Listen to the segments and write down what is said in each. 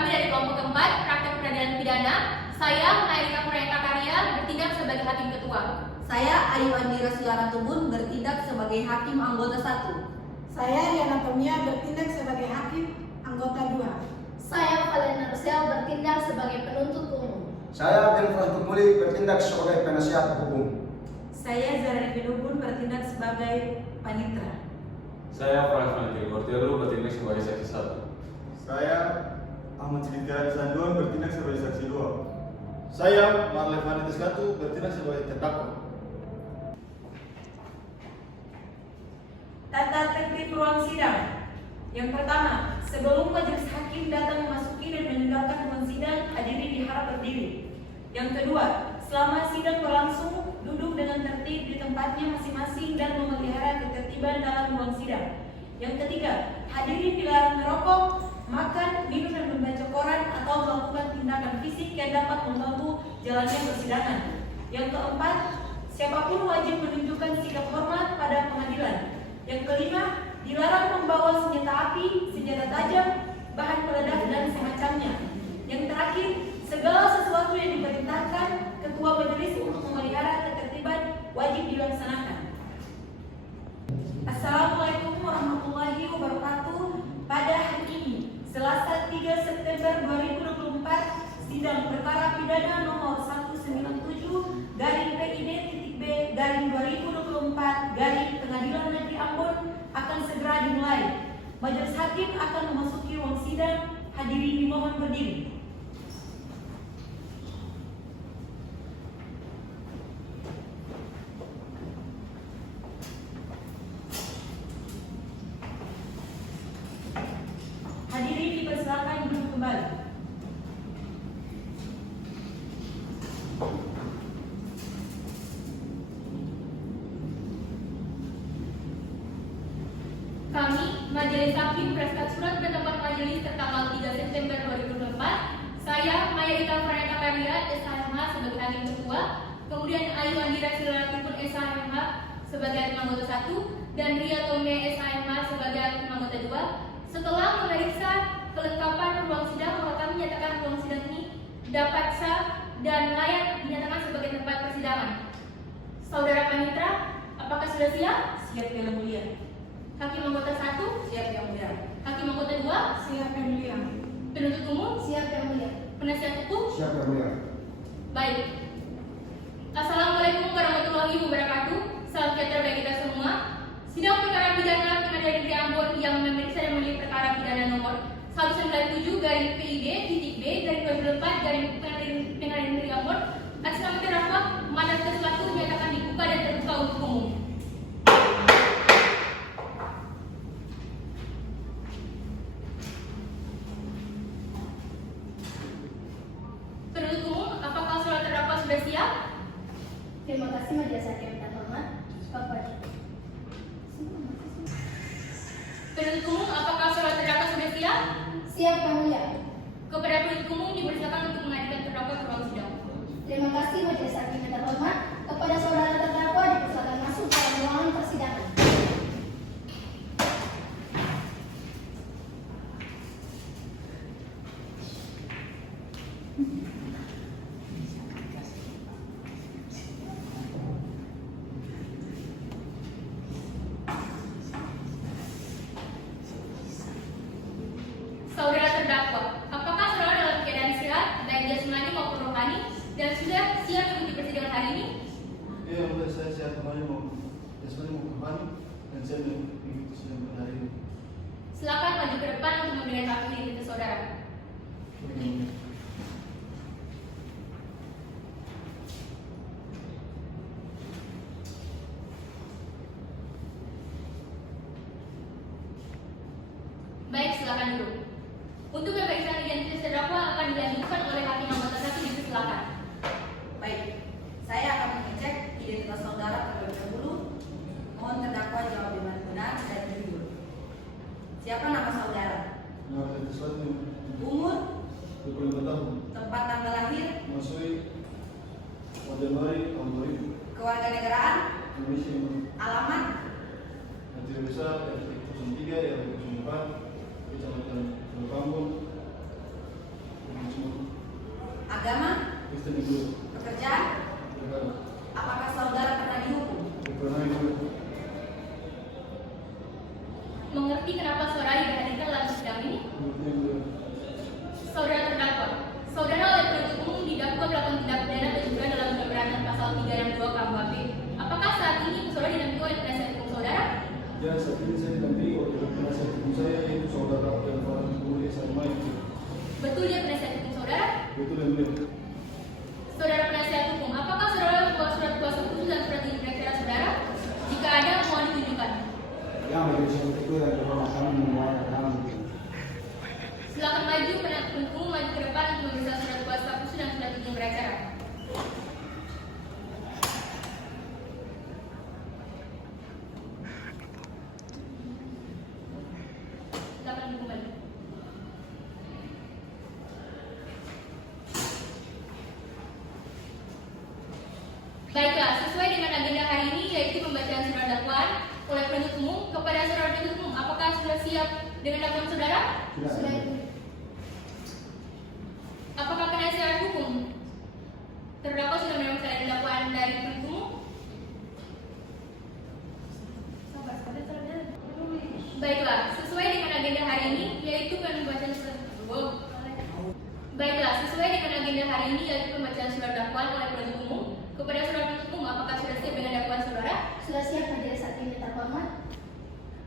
Kami dari kelompok keempat, praktek peradilan pidana. Saya, Nairika Purayata Karya, bertindak sebagai hakim ketua. Saya, Ayu Andira Silana Tubun, bertindak sebagai hakim anggota 1. Saya, Riana Tomia, bertindak sebagai hakim anggota 2. Saya, Valena Rosel, bertindak sebagai penuntut umum. Saya, Abdul Fatih Muli, bertindak sebagai penasihat hukum. Saya, Zara Filubun, bertindak sebagai panitra. Saya, Frank Gortelo, bertindak sebagai saksi 1. Saya, Ahmad Sidika Sanduan, bertindak sebagai saksi 2. Saya, Marley Vanitas Katu, bertindak sebagai terdakwa. Tata tertib ruang sidang. Yang pertama, sebelum majelis hakim datang memasuki dan meninggalkan ruang sidang, hadiri diharap berdiri. Yang kedua, selama sidang berlangsung, duduk dengan tertib di tempatnya masing-masing dan memelihara ketertiban dalam ruang sidang. Yang ketiga, hadirin dilarang merokok, makan, minum dan membaca koran atau melakukan tindakan fisik yang dapat mengganggu jalannya persidangan. Yang keempat, siapapun wajib menunjukkan sikap hormat pada pengadilan. Yang kelima, dilarang membawa senjata api, senjata tajam, bahan peledak dan semacamnya. Yang terakhir, segala sesuatu yang diperintahkan ketua majelis untuk memelihara ketertiban wajib dilaksanakan. Assalamualaikum warahmatullahi wabarakatuh. Pada hari ini, Selasa 3 September 2024, sidang perkara pidana nomor 197/PID.B/2024 Pengadilan Negeri Ambon akan segera dimulai. Majelis hakim akan memasuki ruang sidang. Hadirin dimohon berdiri. Hadirin dipersilakan duduk kembali. Kami, Majelis Hakim Preskat Surat Bertempat Majelis tertanggal 3 September 2024. Saya, Mayarita Purayata Karya, SHMH sebagai hakim ketua, kemudian Ayu Andira Silana Tubun SHMH sebagai hakim anggota 1, dan Ria Tomia SHMH sebagai hakim anggota 2. Setelah memeriksa kelengkapan ruang sidang, maka kami menyatakan ruang sidang ini dapat sah dan layak dinyatakan sebagai tempat persidangan. Saudara Panitra, apakah sudah siap? Siap yang mulia. Hakim anggota 1, Siap yang mulia. hakim anggota 2, Siap yang mulia. penuntut umum, Siap yang mulia. penasihat hukum. Siap yang mulia. Baik. Assalamualaikum warahmatullahi wabarakatuh. Salam sejahtera bagi kita semua. Sidang perkara pidana Pengadilan Negeri Ambon yang memeriksa dan menilai perkara pidana nomor 197/PID/2024 Negeri Ambon atas nama terdakwa Muhammad Keswatu dinyatakan dibuka dan terbuka untuk umum. Penuntut umum, apakah saudara terdakwa sudah siap? Terima kasih majelis hakim yang terhormat. Kepada Penuntut umum, apakah saudara terdakwa sudah siap? Siap yang mulia. Kepada penuntut umum dipersilakan untuk mengajukan terdakwa ke ruang sidang. Terima kasih majelis hakim yang terhormat. Kepada saudara terdakwa dipersilakan masuk ke dalam ruangan persidangan. Saudara terdakwa, apakah saudara dalam keadaan sehat, baik jasmani maupun rohani, dan sudah siap mengikuti persidangan hari ini? Iya, udah saya siap kembali mau kembali dan saya mengikuti sidang pada hari ini. Silakan maju ke depan untuk memberikan hak pilih ke saudara. Baik, silakan duduk. Untuk pemeriksaan identitas terdakwa akan dilanjutkan oleh hakim anggota 1, dipersilakan. Baik, saya akan mengecek identitas saudara terlebih dahulu. Mohon terdakwa jawab dengan benar dan jujur. Siapa nama saudara? Nah, itu sesuatu Umur, 25 tahun. tempat tanggal lahir, Masui Januari tahun 2000. kewarganegaraan, Indonesia. alamat, Yang tidak besar, RT 03, RT 04, Kecamatan Kampung, Silakan maju penuntut umum maju ke depan untuk memeriksa surat kuasa khusus dan surat izin beracara. Silakan kembali. Baiklah, sesuai dengan agenda hari ini yaitu pembacaan surat dakwaan oleh penuntut umum kepada saudara penuntut umum. Apakah sudah siap dengan dakwaan saudara? Sudah. Apakah penasihat hukum terdakwa sudah menerima dakwaan dari penuntut umum? Baiklah, sesuai dengan agenda hari ini yaitu pembacaan surat dakwaan oleh penuntut umum kepada saudara penuntut umum. Apakah sudah siap dengan dakwaan saudara? Sudah siap majelis hakim yang terhormat.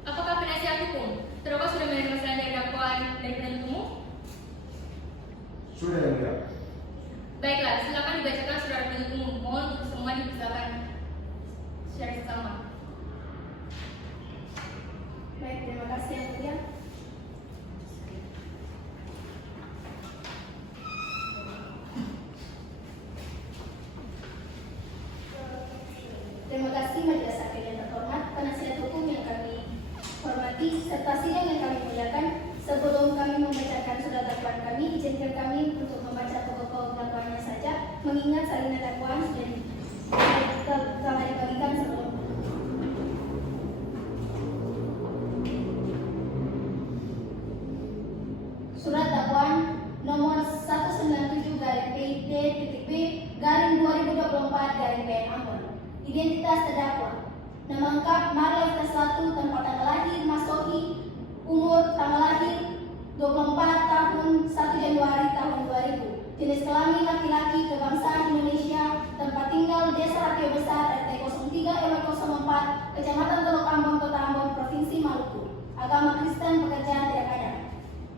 Apakah penasihat hukum terdakwa sudah menerima dari dakwaan dari penuntut umum? Sudah yang mulia. Baiklah, silakan dibacakan saudara penuntut umum. Mohon untuk semua dipersilakan secara bersama. Baik, terima kasih yang mulia. Terima kasih majelis hakim yang terhormat, penasihat hukum yang kami hormati, serta sidang yang kami muliakan. Sebelum kami membacakan surat dakwaan kami, izinkan kami untuk membaca pokok dakwaannya saja, mengingat salinan dakwaan sudah telah dibagikan sebelumnya. Surat dakwaan nomor 197/PID.B/2024 Ambon. Identitas terdakwa: nama lengkap Marlef Teslatu, tempat tanggal lahir Masohi, umur tanggal lahir 24 tahun 1 Januari tahun 2000, jenis kelamin laki-laki, kebangsaan Indonesia, tempat tinggal Desa Ratio Besar, RT 03 RW 04, Kecamatan Teluk Ambon, Kota Ambon, Provinsi Maluku. Agama Kristen, pekerjaan tidak ada.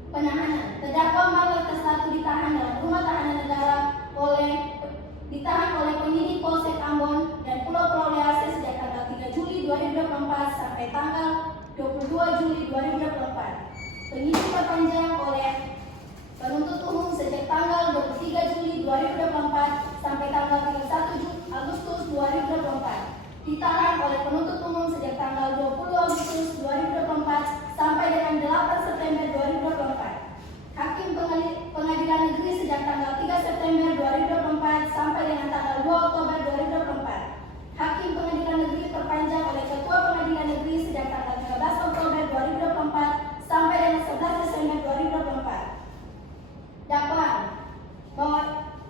Penahanan: terdakwa Marlef Teslatu ditahan dalam rumah tahanan negara oleh penyidik Polsek Ambon dan Pulau Lease sejak tanggal 3 Juli 2024 sampai tanggal 22 Juli 2024. Penyidik perpanjang oleh penuntut umum sejak tanggal 23 Juli 2024 sampai tanggal 31 Agustus 2024. Ditahan oleh penuntut umum sejak tanggal 20 Agustus 2024 sampai dengan 8 September 2024. Hakim Pengadilan Negeri sejak tanggal 3 September 2024 sampai dengan tanggal 2 Oktober 2024. Hakim Pengadilan Negeri perpanjang oleh Ketua Pengadilan Negeri sejak tanggal 13 Oktober 2024 sampai dengan 11 Desember 2024. Dakwaan bahwa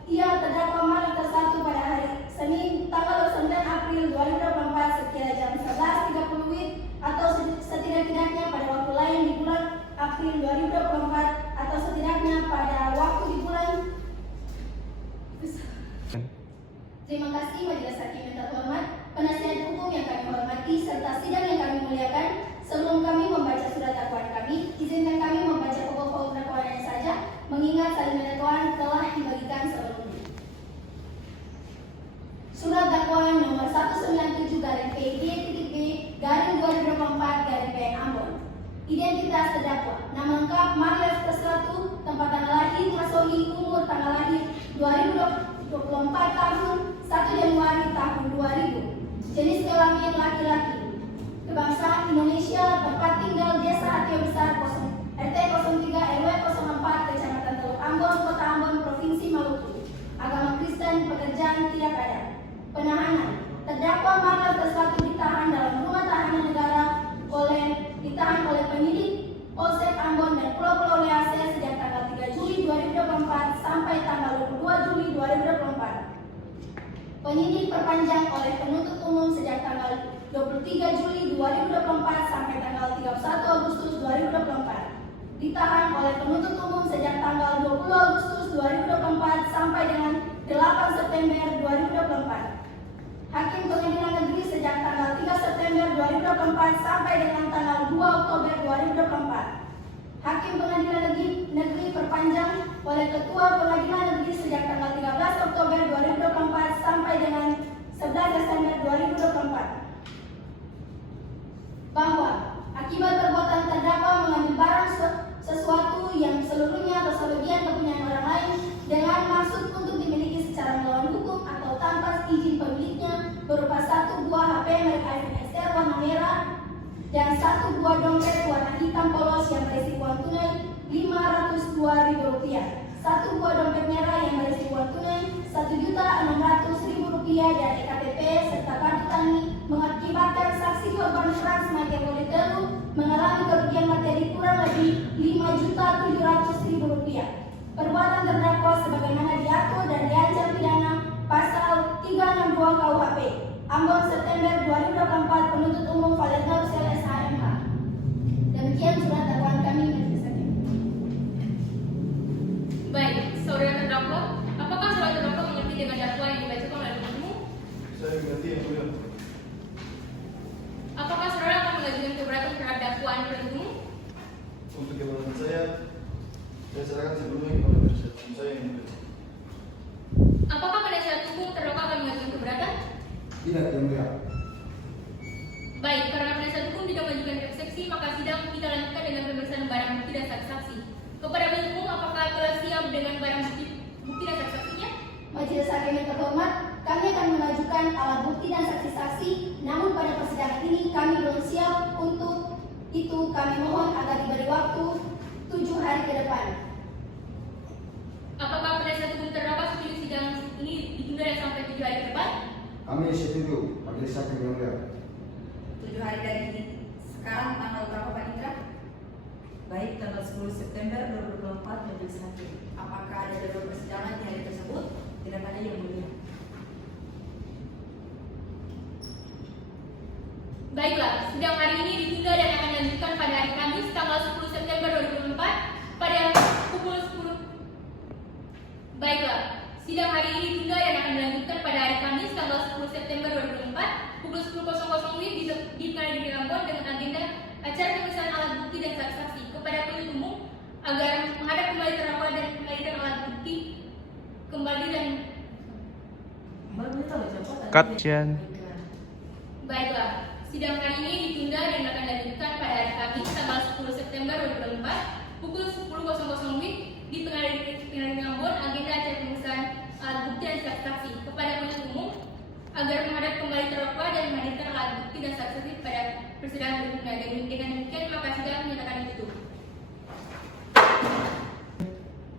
ia terdakwa Marlef Teslatu pada hari Senin tanggal 29 April 2024 sekira jam 11.30 WIB atau setidak-tidaknya pada waktu lain di bulan April 2024 atau setidaknya pada waktu di bulan. Terima kasih majelis hakim yang terhormat, penasihat hukum yang kami hormati, serta sidang yang kami muliakan. Sebelum kami membaca surat dakwaan kami, izinkan kami membaca pokok dakwaannya saja, mengingat salinan dakwaan telah dibagikan sebelumnya. Surat dakwaan nomor 197/PID.B/2024 Ambon. Identitas terdakwa: nama lengkap Marlef Teslatu, tempat tanggal lahir Masohi, umur tanggal lahir 2024 tahun 1 Januari tahun 2000, jenis kelamin laki-laki, kebangsaan Indonesia, tempat tinggal Desa Ratio Besar RT 03 RW 04, Kecamatan Teluk Ambon, Kota Ambon, Provinsi Maluku. Agama Kristen, pekerjaan tidak ada. Penahanan: terdakwa Marlef Teslatu ditahan dalam rumah tahanan negara ditahan oleh penyidik Polsek Ambon dan Pulau Lease sejak tanggal 3 Juli 2024 sampai tanggal 22 Juli 2024. Penyidik perpanjang oleh penuntut umum sejak tanggal 23 Juli 2024 sampai tanggal 31 Agustus 2024. Ditahan oleh penuntut umum sejak tanggal 20 Agustus 2024 sampai dengan 8 September 2024. Hakim Pengadilan Negeri sejak tanggal 3 September 2024 sampai dengan tanggal 2 Oktober 2024. Hakim Pengadilan Negeri perpanjang oleh Ketua Pengadilan Negeri sejak tanggal 13 Oktober 2024 sampai dengan 11 Desember 2024. Bahwa akibat perbuatan terdakwa mengambil barang sesuatu yang seluruhnya berupa 1 buah HP merek iPhone XR warna merah dan 1 buah dompet warna hitam polos yang berisi uang tunai Rp502.000, 1 buah dompet merah yang berisi uang tunai Rp1.600.000 dan EKTP serta kartu tani, mengakibatkan saksi korban Frans Michael Modetelu mengalami kerugian materi kurang lebih Rp5.700.000. Perbuatan terdakwa sebagaimana diatur dan diancam pidana pasal 362 KUHP. Ambon September 2024, penuntut umum Valerna Rusel SHMH. Demikian surat dakwaan kami majelis hakim. Baik, saudara terdakwa, apakah saudara terdakwa mengerti dengan dakwaan yang dibacakan oleh penuntut umum? Saya mengerti yang mulia. Apakah saudara akan mengajukan keberatan terhadap dakwaan penuntut umum? Untuk keberatan saya serahkan sebelumnya kepada penasihat hukum saya yang mulia. Apakah penasihat hukum terdakwa akan mengajukan keberatan? Tidak, yang mulia. Baik, karena penasihat hukum tidak mengajukan eksepsi, maka sidang kita lanjutkan dengan pemeriksaan barang bukti dan saksi-saksi. Kepada penuntut umum, apakah telah siap dengan barang bukti dan saksi-saksinya? Majelis hakim yang terhormat, kami akan mengajukan alat bukti dan saksi-saksi, namun pada persidangan ini kami belum siap. Untuk itu kami mohon agar diberi waktu 7 hari ke depan. Apakah penasihat hukum terdakwa setuju sidang ini ditunda sampai 7 hari ke depan? Kami setuju, majelis hakim yang mulia. 7 hari dari sekarang tanggal berapa Pak Indra? Baik, tanggal 10 September 2024 majelis hakim. Apakah ada jadwal persidangan di hari tersebut? Tidak ada yang mulia. Baiklah, sidang hari ini ditunda dan akan dilanjutkan pada hari Kamis tanggal 10 September 2024 pada pukul 10. Baiklah, sidang hari ini ditunda dan akan dilanjutkan pada hari Kamis tanggal 10 September 2024 pukul 10.00 di Pengadilan Ambon dengan agenda acara pemeriksaan alat bukti dan saksi-saksi. Kepada penuntut umum agar menghadap kembali terdakwa dan mengajukan alat bukti kembali dan Kapten. baiklah, sidang hari ini ditunda dan akan dilanjutkan pada hari Kamis tanggal 10 September 2024 pukul 10.00 di Pengadilan Ambon agenda acara pemeriksaan alat bukti dan saksi-saksi. Kepada penuntut umum agar menghadap kembali terdakwa dan menghadirkan alat bukti dan saksi-saksi pada persidangan berikutnya. Dengan demikian maka sidang menyatakan ditutup.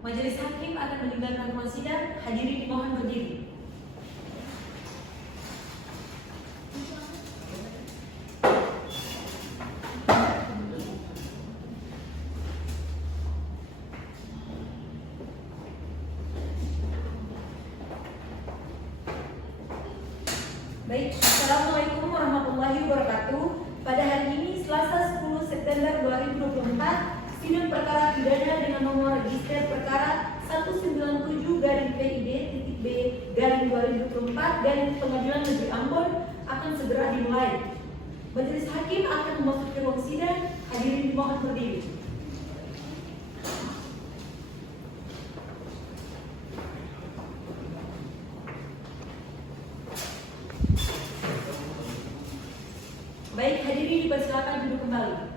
Majelis hakim akan meninggalkan ruang sidang. Hadirin dimohon berdiri. Baik, Assalamualaikum warahmatullahi wabarakatuh. Pada hari ini, Selasa 10 September 2024, sidang perkara pidana dengan nomor register perkara 197-PID-B-2024 Pengadilan Negeri Ambon akan segera dimulai. Majelis hakim akan memasuki ruang sidang. Hadirin dimohon berdiri. Baik, hadirin dipersilakan duduk kembali.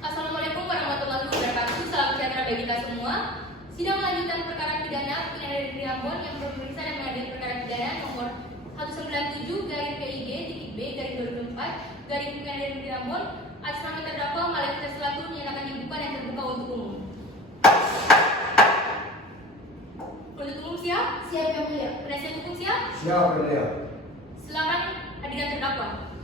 Assalamualaikum warahmatullahi wabarakatuh. Salam sejahtera bagi kita semua. Sidang lanjutan perkara pidana Pengadilan Negeri Ambon yang berpemirsa dan mengadili perkara pidana nomor 197-PID-B-2024 Pengadilan Negeri Ambon atas nama terdakwa Malaikat Selatu menyatakan dibuka dan terbuka untuk umum. Penuntut umum siap? Siap yang mulia. Penasihat hukum siap? Siap, yang mulia. Silakan hadirkan terdakwa.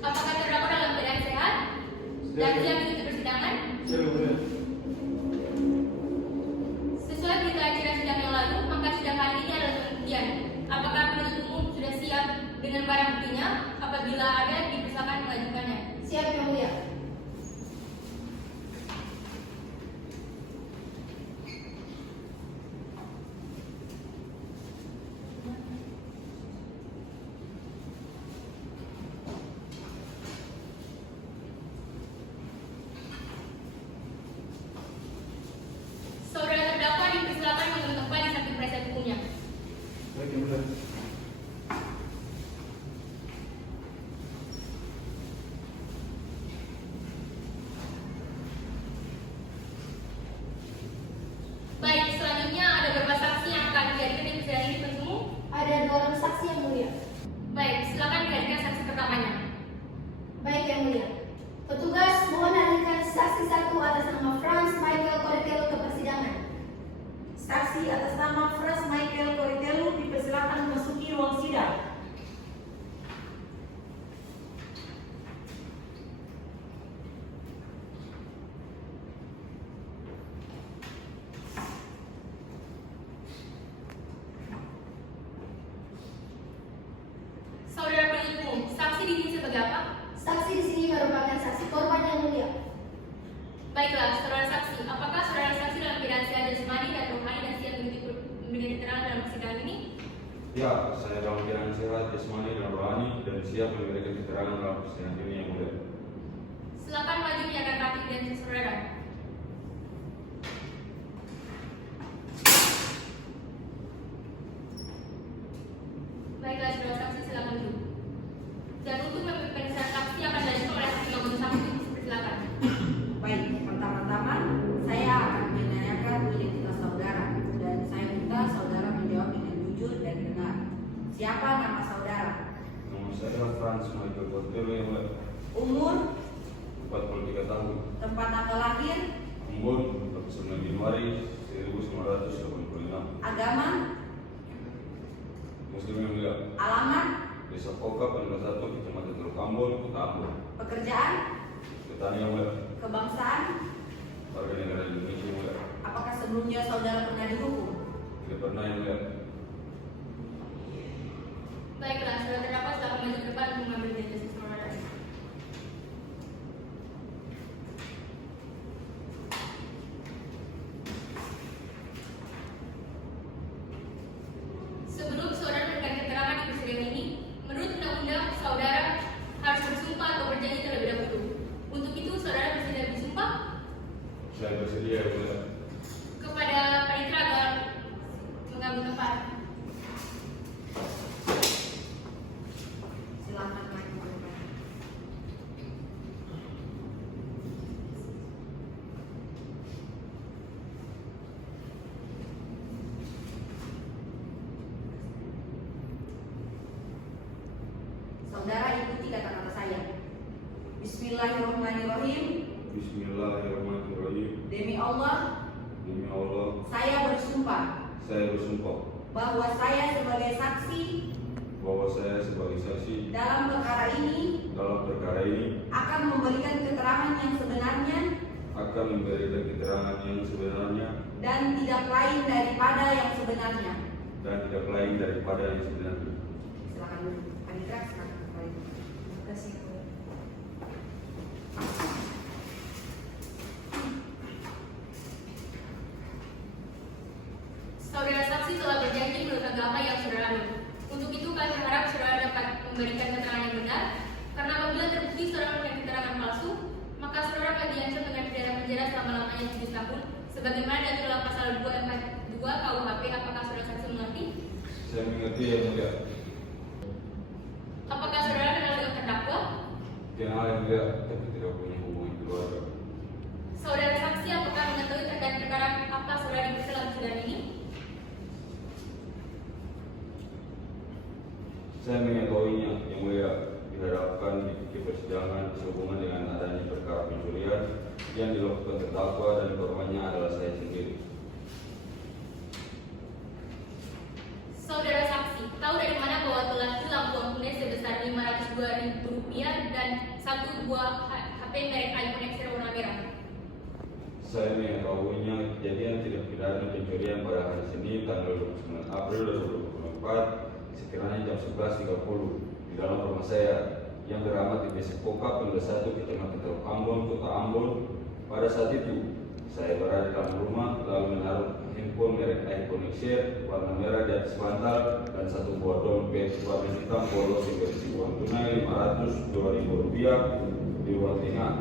Apakah terdakwa dalam keadaan sehat dan siap mengikuti persidangan? Saya yang mulia. Sesuai berita acara sidang yang lalu, maka sidang hari ini adalah pembuktian. Apakah penuntut umum sudah siap dengan barang buktinya? Apabila ada, dipersilakan mengajukannya. Siap yang mulia. Saudara terdakwa dipersilakan Baiklah, saudara saksi, apakah saudara saksi dalam keadaan sehat jasmani dan rohani dan siap memberikan keterangan dalam persidangan ini? Ya, saya dalam keadaan sehat jasmani dan rohani dan siap memberikan keterangan dalam persidangan ini yang mulia. Silakan maju menyatakan kartu identitas saudara. Baiklah, saudara saksi, silakan duduk. Dan untuk pemeriksaan saksi akan dilanjutkan oleh saksi nomor 1, silakan. Baik, pertama-tama saya akan menanyakan identitas saudara dan saya minta saudara menjawab dengan jujur dan benar. Siapa nama saudara? Nama saya Frans Michael Cortelo yang mulia. Umur, 43 tahun. tempat tanggal lahir, Ambon, 29 Januari 1986. agama, Muslim yang mulia. alamat, Desa Kokap, nomor 1, Kecamatan Teluk Ambon, Kota Ambon. pekerjaan, Petani yang mulia. kebangsaan. Warga negara Indonesia yang mulia. Apakah sebelumnya saudara pernah dihukum? Tidak pernah yang mulia. Baiklah, saudara terdakwa silakan maju ke depan untuk mengambil identitas saudara. Sebelum saudara memberikan keterangan di persidangan ini, menurut undang-undang saudara harus bersumpah atau berjanji terlebih dahulu. Untuk itu saudara bersedia bersumpah Saya bersedia yang mulia. kepada panitera agar mengambil tempat. Silakan maju ke depan. Saudara ikuti kata-kata saya. Bismillahirrahmanirrahim. Bismillahirrahmanirrahim. Demi Allah, Demi Allah, saya bersumpah saya bersumpah bahwa saya sebagai saksi bahwa saya sebagai saksi dalam perkara ini dalam perkara ini akan memberikan keterangan yang sebenarnya akan memberikan keterangan yang sebenarnya dan tidak lain daripada yang sebenarnya. dan tidak lain daripada yang sebenarnya. Silakan dulu. Panitra, silakan kembali. Terima kasih. Saudara saksi telah berjanji menurut agama yang saudara anut. Untuk itu kami berharap saudara dapat memberikan keterangan yang benar. Karena apabila terbukti saudara memberikan keterangan palsu, maka saudara akan diancam dengan pidana penjara selama-lamanya 7 tahun. Sebagaimana diatur dalam pasal 242 KUHP. Apakah saudara saksi mengerti? Saya mengerti yang mulia. Apakah saudara kenal dengan terdakwa? Kenal yang mulia, tapi tidak punya hubungan keluarga. Saudara saksi apakah mengetahui terkait perkara apa saudara diperiksa dalam persidangan ini? Saya mengetahuinya yang mulia diharapkan di persidangan sehubungan dengan adanya perkara pencurian yang dilakukan terdakwa dan korbannya adalah saya sendiri. Saudara saksi, tahu dari mana bahwa telah hilang uang tunai sebesar Rp502.000 dan satu buah HP merek iPhone XR warna merah? Saya mengetahuinya kejadian tidak pidana pencurian pada hari Senin tanggal 29 April 2024 sekiranya jam 11.30 di dalam rumah saya yang beralamat di Desa Kokap, Nomor 1, Kecamatan Teluk Ambon, Kota Ambon. Pada saat itu saya berada dalam rumah lalu menaruh handphone merek iPhone XR warna merah di atas bantal dan satu buah dompet warna hitam polos yang berisi uang tunai Rp502.000 di ruang tengah.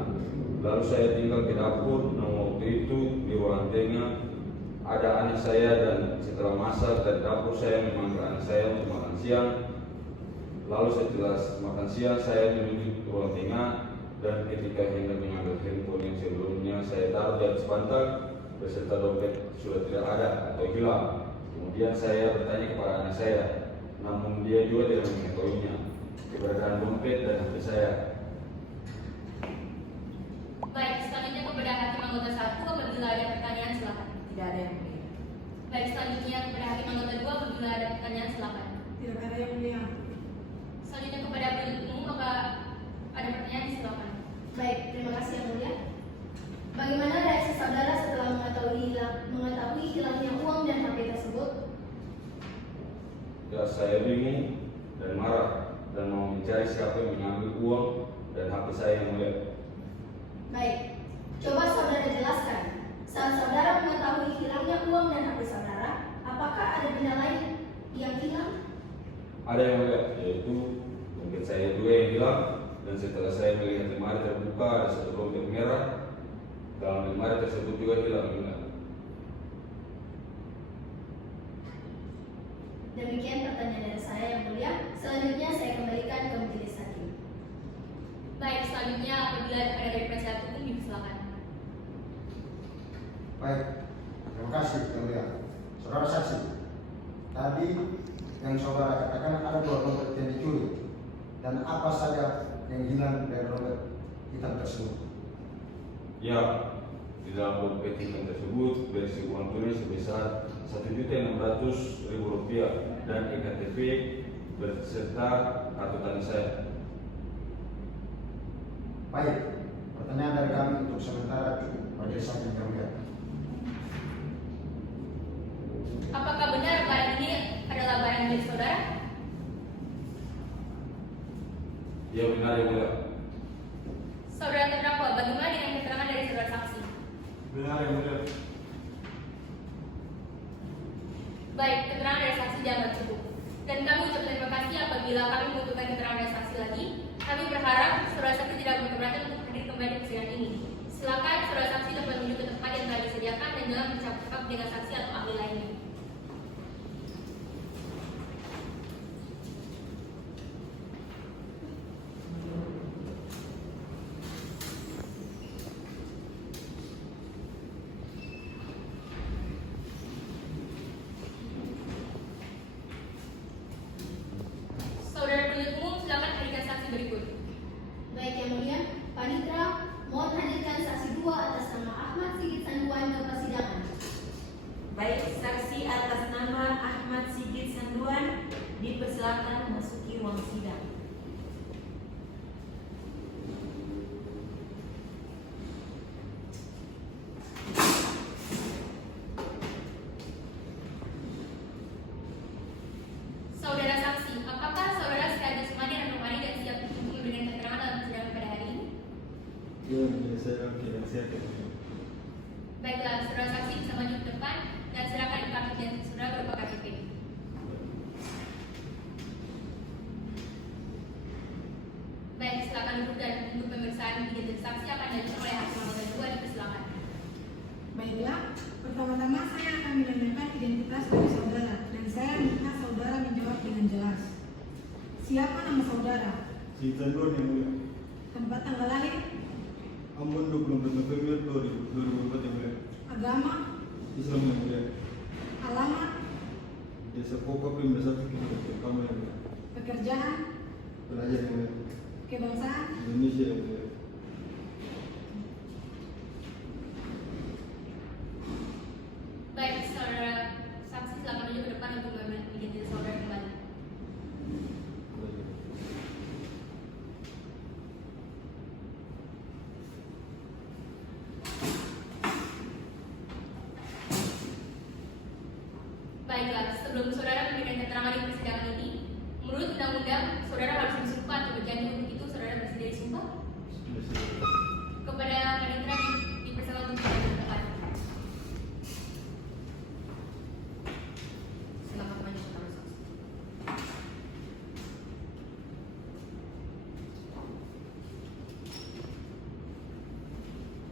Lalu saya tinggal ke dapur, namun waktu itu di ruang tengah ada anak saya dan setelah masak dari dapur saya memanggil anak saya untuk makan siang. Lalu setelah makan siang saya menuju ke ruang tengah dan ketika hendak mengambil handphone yang sebelumnya saya taruh di atas bantal beserta dompet sudah tidak ada atau hilang. Kemudian saya bertanya kepada anak saya, namun dia juga tidak mengetahuinya keberadaan dompet dan HP saya. Baik, selanjutnya kepada hakim anggota 1 apabila ada pertanyaan silakan. Tidak ada yang mulia. Baik, selanjutnya kepada hakim anggota 2 apabila ada pertanyaan silakan. Tidak ada yang mulia. Selanjutnya kepada penuntut umum apakah ada pertanyaan silakan. Baik, terima kasih yang mulia. Bagaimana reaksi saudara setelah mengetahui hilangnya uang dan HP tersebut? Ya, saya bingung dan marah dan mau mencari siapa yang mengambil uang dan HP saya yang mulia. Baik, Coba saudara jelaskan. Saat saudara mengetahui hilangnya uang dan HP saudara, apakah ada benda lain yang hilang? Ada yang melihat, yaitu dompet saya juga yang hilang. Dan setelah saya melihat lemari terbuka, ada satu dompet merah. Dalam lemari tersebut juga hilang juga. Demikian pertanyaan dari saya yang mulia. Selanjutnya saya kembalikan ke majelis hakim. Baik, selanjutnya apabila ada dari penasihat hukum dipersilakan. Baik, terima kasih yang mulia. Saudara saksi, tadi yang saudara katakan ada 2 dompet yang dicuri, dan apa saja yang hilang dari dompet hitam tersebut? Ya, di dalam dompet hitam tersebut berisi uang tunai sebesar Rp1.600.000 dan EKTP beserta kartu tani saya. Baik, pertanyaan dari kami untuk sementara cukup. Majelis hakim yang mulia. Apakah benar barang ini adalah barang milik saudara? Ya benar yang mulia. Saudara terdakwa, bagaimana dengan keterangan dari saudara saksi? Benar yang mulia. Baik, keterangan dari saksi dianggap cukup. Dan kami ucapkan terima kasih apabila kami membutuhkan keterangan dari saksi lagi. Kami berharap saudara saksi tidak berkeberatan untuk hadir kembali di persidangan ini. Silakan saudara saksi dapat menuju ke tempat yang telah disediakan dan jangan bercakap dengan saksi atau ahli lainnya. Saudara penuntut umum, silakan hadirkan saksi berikut. Baik yang mulia, Panitra mohon hadirkan saksi 2 atas nama Ahmad Sigit Sanduan ke persidangan. Baik, saksi atas nama Ahmad Sigit Sanduan dipersilakan memasuki ruang sidang. Saudara saksi, apakah saudara sekaligus Mani dan Romani dan siap untuk memberikan keterangan dalam persidangan pada hari ini? Ya, saya tidak siap. Baiklah, saudara saksi bisa maju ke depan dan silakan kartu identitas saudara berupa KTP. Baik, silakan duduk dan untuk pemeriksaan identitas saksi akan dilakukan oleh hakim anggota 2 dipersilakan. Baiklah, pertama-tama saya akan menanyakan identitas dari saudara dan saya minta saudara menjawab dengan jelas. Siapa nama saudara? Si Sanduan yang mulia. Tempat tanggal lahir? Ambon 24 November 2024 yang mulia. Agama? Islam yang mulia. Alamat? Desa Pokok Pemda 1 Kilometer Pertama yang mulia. Pekerjaan? Pelajar yang mulia. Kebangsaan? Indonesia yang mulia. Baik, saudara saksi silakan maju ke depan untuk mengambil identitas saudara kembali. Baiklah, sebelum saudara memberikan keterangan di persidangan ini, menurut undang-undang, saudara harus bersumpah atau berjanji untuk itu saudara bersedia disumpah kepada Panitra dipersilakan untuk maju ke depan. Silakan maju saudara saksi.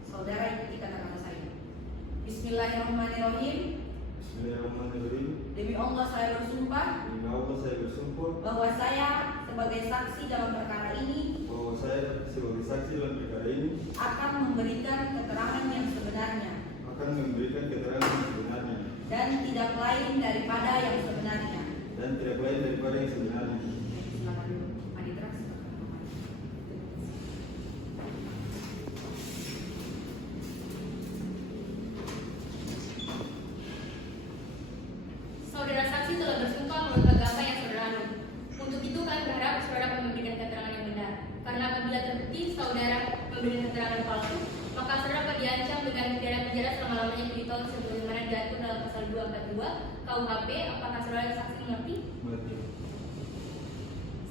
Saudara ikuti kata-kata saya. Bismillahirrahmanirrahim. Bismillahirrahmanirrahim. Demi Allah saya bersumpah Demi Allah saya bersumpah bahwa saya sebagai saksi dalam perkara ini bahwa saya sebagai saksi dalam perkara ini akan memberikan keterangan yang sebenarnya akan memberikan keterangan yang sebenarnya dan tidak lain daripada yang sebenarnya. dan tidak lain daripada yang sebenarnya. Silakan dulu, Panitra. Saudara saksi telah bersumpah menurut agama yang saudara anut. Untuk itu kami berharap saudara dapat memberikan keterangan yang benar. Karena apabila terbukti saudara memberikan keterangan yang palsu, maka saudara dapat diancam dengan pidana penjara selama-lamanya 7 tahun sebagaimana diatur dalam pasal 242 KUHP. Apakah saudara saksi mengerti? Mati.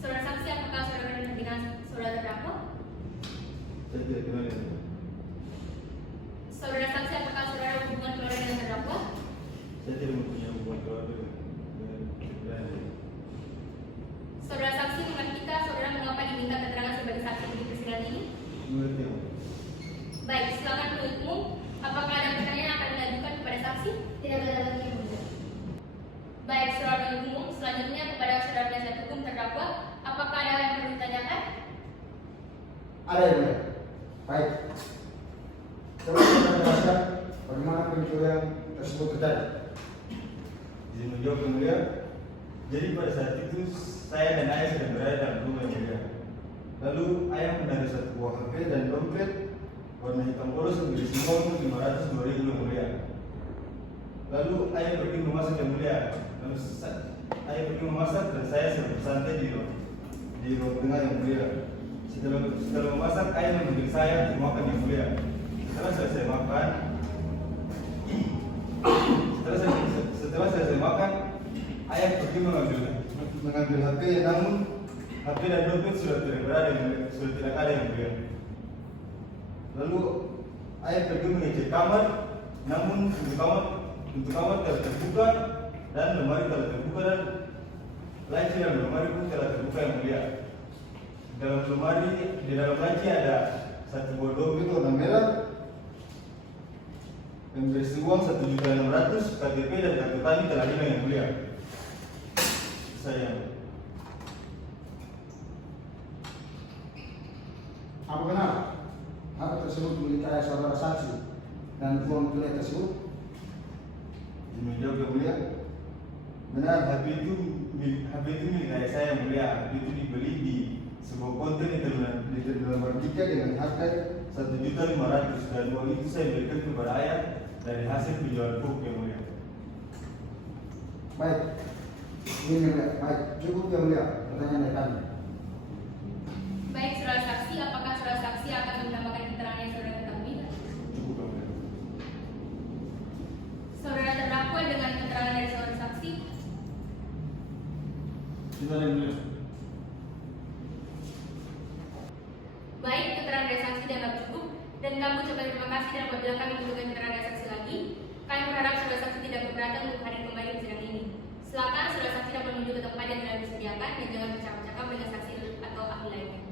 Saudara saksi, apakah saudara dengan saudara terdakwa? Saya tidak kenal yang mulia. Saya tidak mempunyai hubungan keluarga dengan Ibrahim. Saudara saksi mengerti saudara mengapa diminta keterangan sebagai saksi di persidangan ini? Mengerti, Yang Mulia. Baik, silakan penuntut umum. Apakah ada pertanyaan yang akan diajukan kepada saksi? Tidak ada lagi yang mulia. Baik, saudara penuntut umum. Selanjutnya kepada saudara penasihat hukum terdakwa, apakah ada yang perlu ditanyakan? Ada yang mulia. Baik. Coba kita jelaskan bagaimana pencurian tersebut terjadi. Izin menjawab, Yang Mulia. Jadi pada saat itu saya dan ayah sedang berada dalam rumah, Yang Mulia. Lalu ayah menaruh satu buah HP dan dompet warna hitam polos yang berisi uang 502.000, Yang Mulia. Lalu ayah pergi memasak, Yang Mulia. Lalu ayah pergi memasak dan saya sedang bersantai di ruang tengah, Yang Mulia. Setelah memasak, ayah memanggil saya untuk makan, Yang Mulia. Setelah selesai makan, setelah selesai makan, ayah pergi mengambil HP, namun HP dan dompet sudah tidak ada, Yang Mulia. Lalu ayah pergi mengecek kamar, namun pintu kamar telah terbuka dan lemari telah terbuka dan laci dan lemari pun telah terbuka, Yang Mulia. Di dalam laci ada satu buah dompet warna merah yang berisi uang 1.600.000, KTP dan kartu tani telah hilang, Yang Mulia. Saya. Apa benar? Hal tersebut milik ayah saudara saksi dan uang tunai tersebut? Izin menjawab, Yang Mulia. Benar, HP itu milik ayah saya, Yang Mulia. HP itu dibeli di sebuah konten di terminal Mardika dengan harga 1.500.000 dan uang itu saya berikan kepada ayah dari hasil penjualan buku, Yang Mulia. Baik. Ini Yang Mulia. Baik, cukup Yang Mulia. Pertanyaan dari kami. Baik, saudara saksi, apakah saudara saksi akan menambahkan keterangan yang saudara ketahui? Cukup, Yang Mulia. Saudara terdakwa dengan keterangan dari saudara saksi? Tidak, Yang Mulia. Baik, keterangan dari saksi dianggap cukup dan kami ucapkan terima kasih dan apabila kami membutuhkan keterangan dari saksi lagi, kami berharap saudara saksi tidak keberatan untuk hadir kembali di sidang ini. Silakan saudara saksi dapat menuju ke tempat yang telah disediakan dan jangan bercakap-cakap dengan saksi atau ahli lainnya.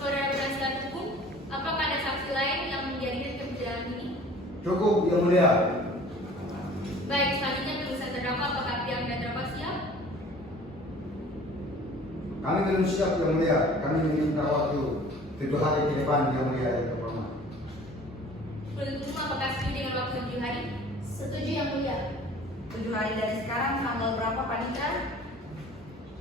Saudara penasihat hukum, apakah ada saksi lain yang menjadi persidangan ini? Cukup Yang Mulia. Baik, selanjutnya penulisan terdakwa, apakah pihak terdakwa siap? Kami belum siap Yang Mulia. Kami meminta waktu 7 hari ke depan Yang Mulia yang terhormat. Penuntut umum, apakah setuju dengan waktu 7 hari? Setuju, Yang Mulia. 7 hari dari sekarang, tanggal berapa, Panita?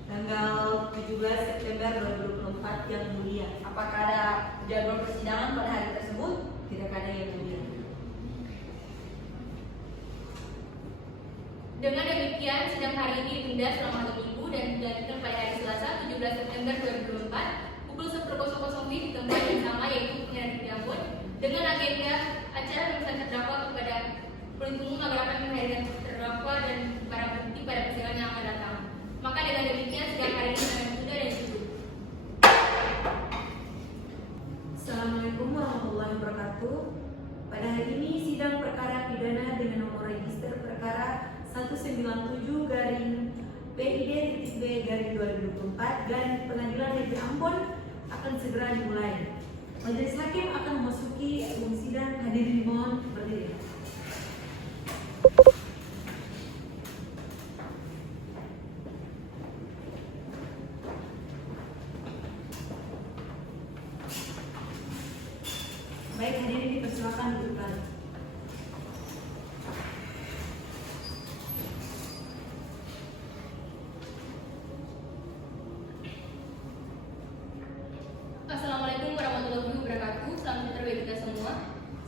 Tanggal 17 September 2024, Yang Mulia. Apakah ada jadwal persidangan pada hari tersebut? Tidak ada, Yang Mulia. Dengan demikian, sidang hari ini ditunda selama 1 minggu dan dilanjutkan pada hari Selasa 17 September 2024 pukul 10.00 di tempat yang sama, yaitu Pengadilan Negeri Ambon, dengan agenda acara pemeriksaan terdakwa kepada penuntut umum agar dapat menghadirkan terdakwa dan barang bukti pada persidangan yang akan datang. Maka dengan demikian, sidang hari ini akan ditunda dan ditutup. Assalamualaikum warahmatullahi wabarakatuh. Pada hari ini sidang perkara pidana dengan nomor register perkara 197-PID-B-2024 Pengadilan Negeri Ambon akan segera dimulai. Majelis hakim akan memasuki sidang. Hadirin mohon berdiri. Baik, hadirin dipersilakan duduk. Assalamualaikum warahmatullahi wabarakatuh. Selamat sejahtera bagi kita semua.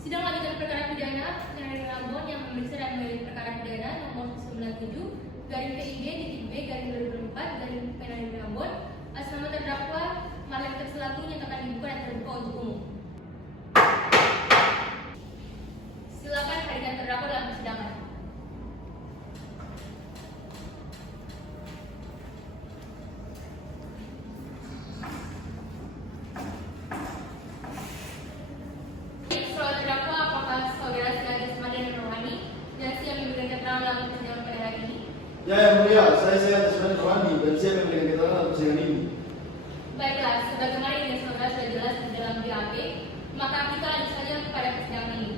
Sidang lanjutan perkara pidana Pengadilan Negeri Ambon yang memeriksa dan menilai perkara pidana nomor 97-PID-B-2024 Pengadilan Negeri Ambon atas nama terdakwa Marlem Terselaku nyatakan dibuka dan terbuka untuk umum. Silakan hadirkan terdakwa dalam persidangan. Ya, yang mulia, saya sebenarnya Giovanni dan siap memberikan keterangan atas persidangan ini. Baiklah, sebagaimana yang saudara sudah jelas di dalam BAP, maka kita lanjut saja kepada persidangan ini.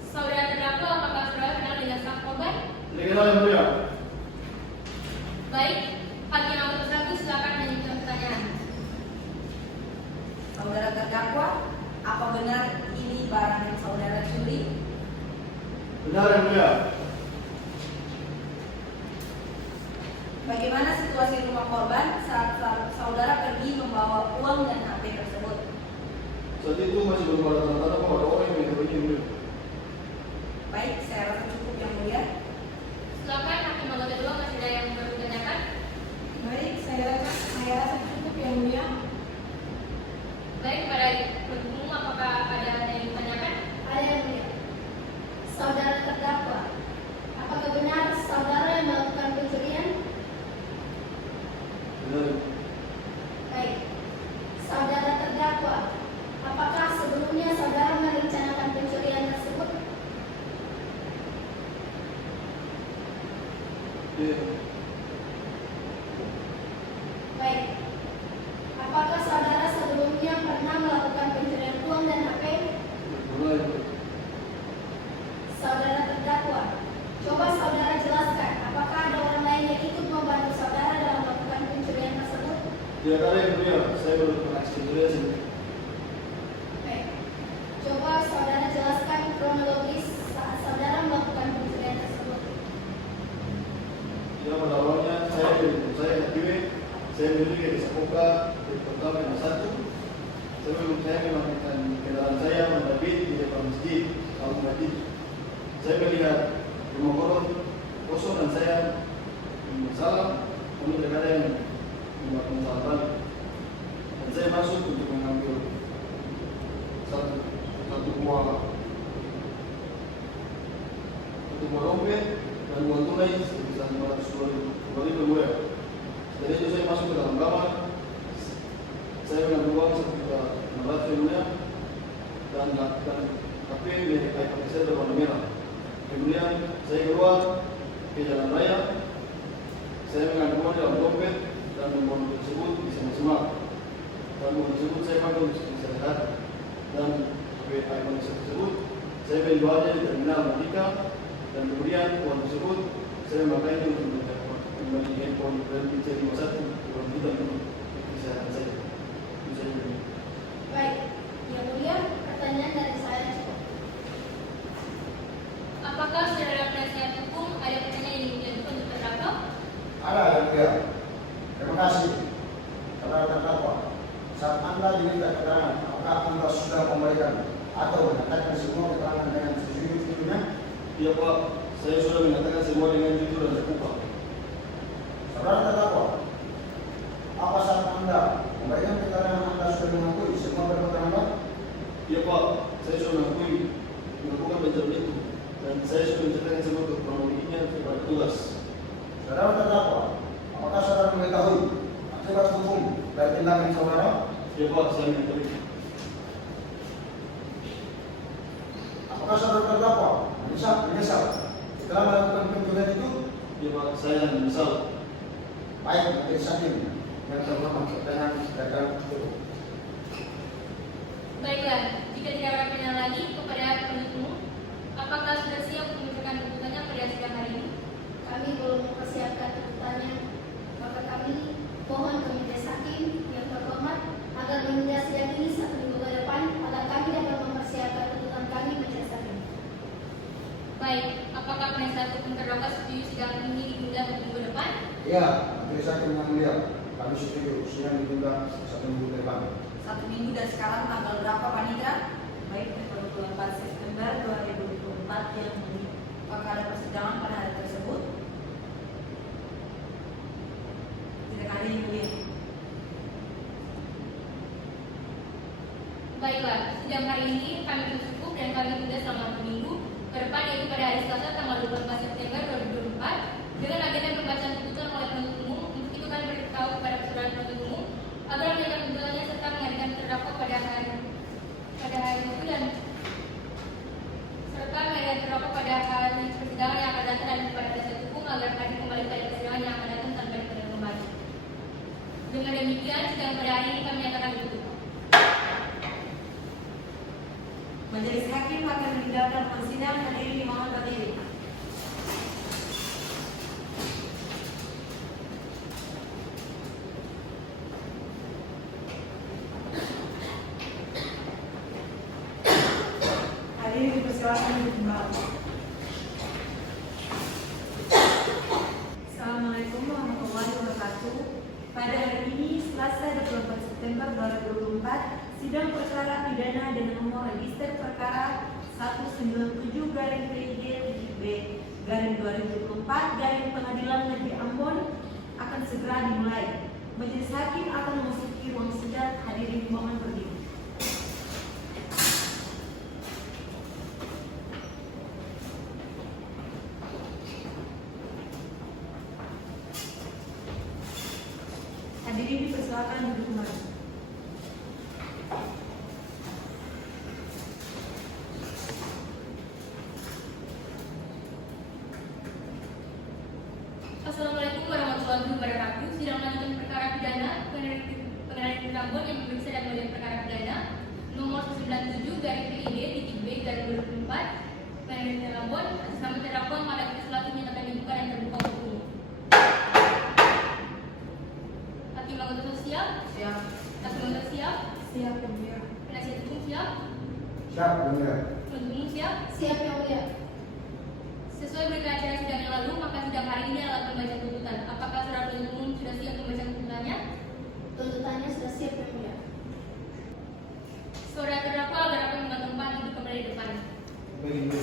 Saudara terdakwa, apakah saudara kenal dengan sang korban? Tidak kenal yang mulia. Baik, hakim nomor 1 silakan menyajukan pertanyaan. Saudara terdakwa, apa benar ini barang yang saudara curi? Benar yang mulia. Bagaimana situasi rumah korban saat saudara pergi membawa uang dan HP tersebut? Saat itu masih belum ada tanda-tanda bahwa ada orang yang mengetahui yang mulia. Baik, saya rasa cukup yang mulia. Silakan hakim nomor 2 masih ada yang baru ditanyakan. Baik, saya rasa cukup yang mulia. Baik, pada penuntut umum apakah ada yang ditanyakan? Ada yang mulia. Saudara terdakwa, apakah benar saudara yang melakukan pencurian? Benar. Baik. Saudara terdakwa, apakah sebelumnya saudara merencanakan pencurian tersebut? Iya. Baik. Apakah saudara sebelumnya pernah melakukan pencurian uang dan HP? Benar. Saudara terdakwa, coba saudara jelaskan apakah ada orang lain yang ikut membantu saudara dalam melakukan pencurian tersebut? Tidak ada yang mulia. Saya baru pernah pencurian sendiri. Baik. Coba saudara jelaskan kronologis saat saudara melakukan pencurian tersebut. Ya, pada awalnya saya memiliki kesakuka di pertama yang satu. Saya memakai kendaraan saya mendapit di depan masjid Al Madid. Saya melihat rumah korban kosong dan saya salam untuk ada yang melakukan salah balik. Dan saya masuk untuk mengambil satu buah dompet dan uang tunai sebesar 500.000 rupiah. Setelah itu saya masuk ke dalam kamar. Saya mengambil uang sekitar 600 rupiah dan HP milik iPhone saya berwarna merah. Kemudian saya keluar ke jalan raya. Saya mengambil uang dalam dompet dan uang tersebut bisa semak. Dan uang tersebut saya pakai untuk istirahat. Dan iPhone tersebut saya menjualnya di terminal Merdeka. Dan kemudian uang tersebut saya memakainya untuk membeli handphone dan PC 51 uang juta untuk kesehatan saya. Itu saja. Baik. Yang mulia, pertanyaan dari saya cukup. Apakah saudara penasihat hukum ada pertanyaan yang ingin diajukan untuk terdakwa? Ada yang mulia. Terima kasih. Saudara terdakwa, saat Anda diminta keterangan, apakah Anda sudah memberikan atau menyatakan semua keterangan dengan sejujur-jujurnya? Iya Pak, saya sudah mengatakan semua dengan jujur dan terbuka. Saudara terdakwa, apa saat Anda memberikan keterangan Anda sudah mengakui semua perbuatan Anda? Iya Pak, saya sudah melakukan pencarian itu dan saya sudah menceritakan semua kronologinya kepada petugas. Saudara terdakwa, apakah saudara mengetahui akibat hukum dari tindakan saudara? Iya Pak, saya mengetahui. Apakah saudara terdakwa menyesal setelah melakukan pencurian itu? Iya Pak, saya menyesal. Baik, majelis hakim yang terhormat, dengan silakan tutup. Baiklah, jika tidak ada pertanyaan lagi kepada penuntut umum, apakah sudah siap menunjukkan tuntutannya pada sidang hari ini? Kami belum mempersiapkan tuntutannya, maka kami mohon ke majelis hakim yang terhormat agar menunda sidang ini 1 minggu ke depan agar kami dapat mempersiapkan tuntutan kami majelis hakim. Baik, apakah penasihat hukum terdakwa setuju sidang ini ditunda 1 minggu depan? Ya, majelis hakim yang mulia, kami setuju sidang ditunda 1 minggu ke depan. 1 minggu dan sekarang tanggal berapa Panitra? Baik, 24 September 2024 yang ini. Apakah ada persidangan pada hari tersebut? Tidak ada yang mulia. Baiklah, sidang hari ini kami cukup dan kami tunda selama 1 minggu ke depan, yaitu pada hari Selasa tanggal 24 September 2024 dengan agenda pembacaan tuntutan oleh penuntut umum. Untuk itu kami beritahu kepada saudara penuntut umum agar menjaga tuntutannya serta menghadirkan terdakwa pada hari itu dan serta menghadirkan terdakwa pada hari persidangan yang akan datang dan kepada penasihat hukum agar hadir kembali hari ini, Selasa 24 September 2024, sidang perkara pidana dengan nomor register perkara 197/PID/B/2024 Pengadilan Negeri Ambon akan segera dimulai. Majelis hakim akan memasuki ruang sidang. Hadirin mohon berdiri. Hadirin dipersilakan duduk kembali. Assalamualaikum warahmatullahi wabarakatuh. Sidang lanjutan perkara pidana Pengadilan Negeri Ambon yang memeriksa dan melihat perkara pidana nomor 197/PID/B/2024 Pengadilan Negeri Ambon atas nama terdakwa Maria Selaku menyatakan dibuka dan terbuka untuk umum. Hakim anggota siap? Siap. Hakim anggota siap? Siap yang mulia. Penasihat hukum siap? Siap, Yang Mulia. Penuntut umum siap? Siap yang mulia. Sesuai berita acara sidang yang lalu, maka sidang hari ini adalah pembacaan tuntutan. Apakah saudara penuntut umum sudah siap membaca tuntutannya? Tuntutannya sudah siap yang mulia. Saudara terdakwa agar dapat mengambil tempat duduk kembali di depan. Begini.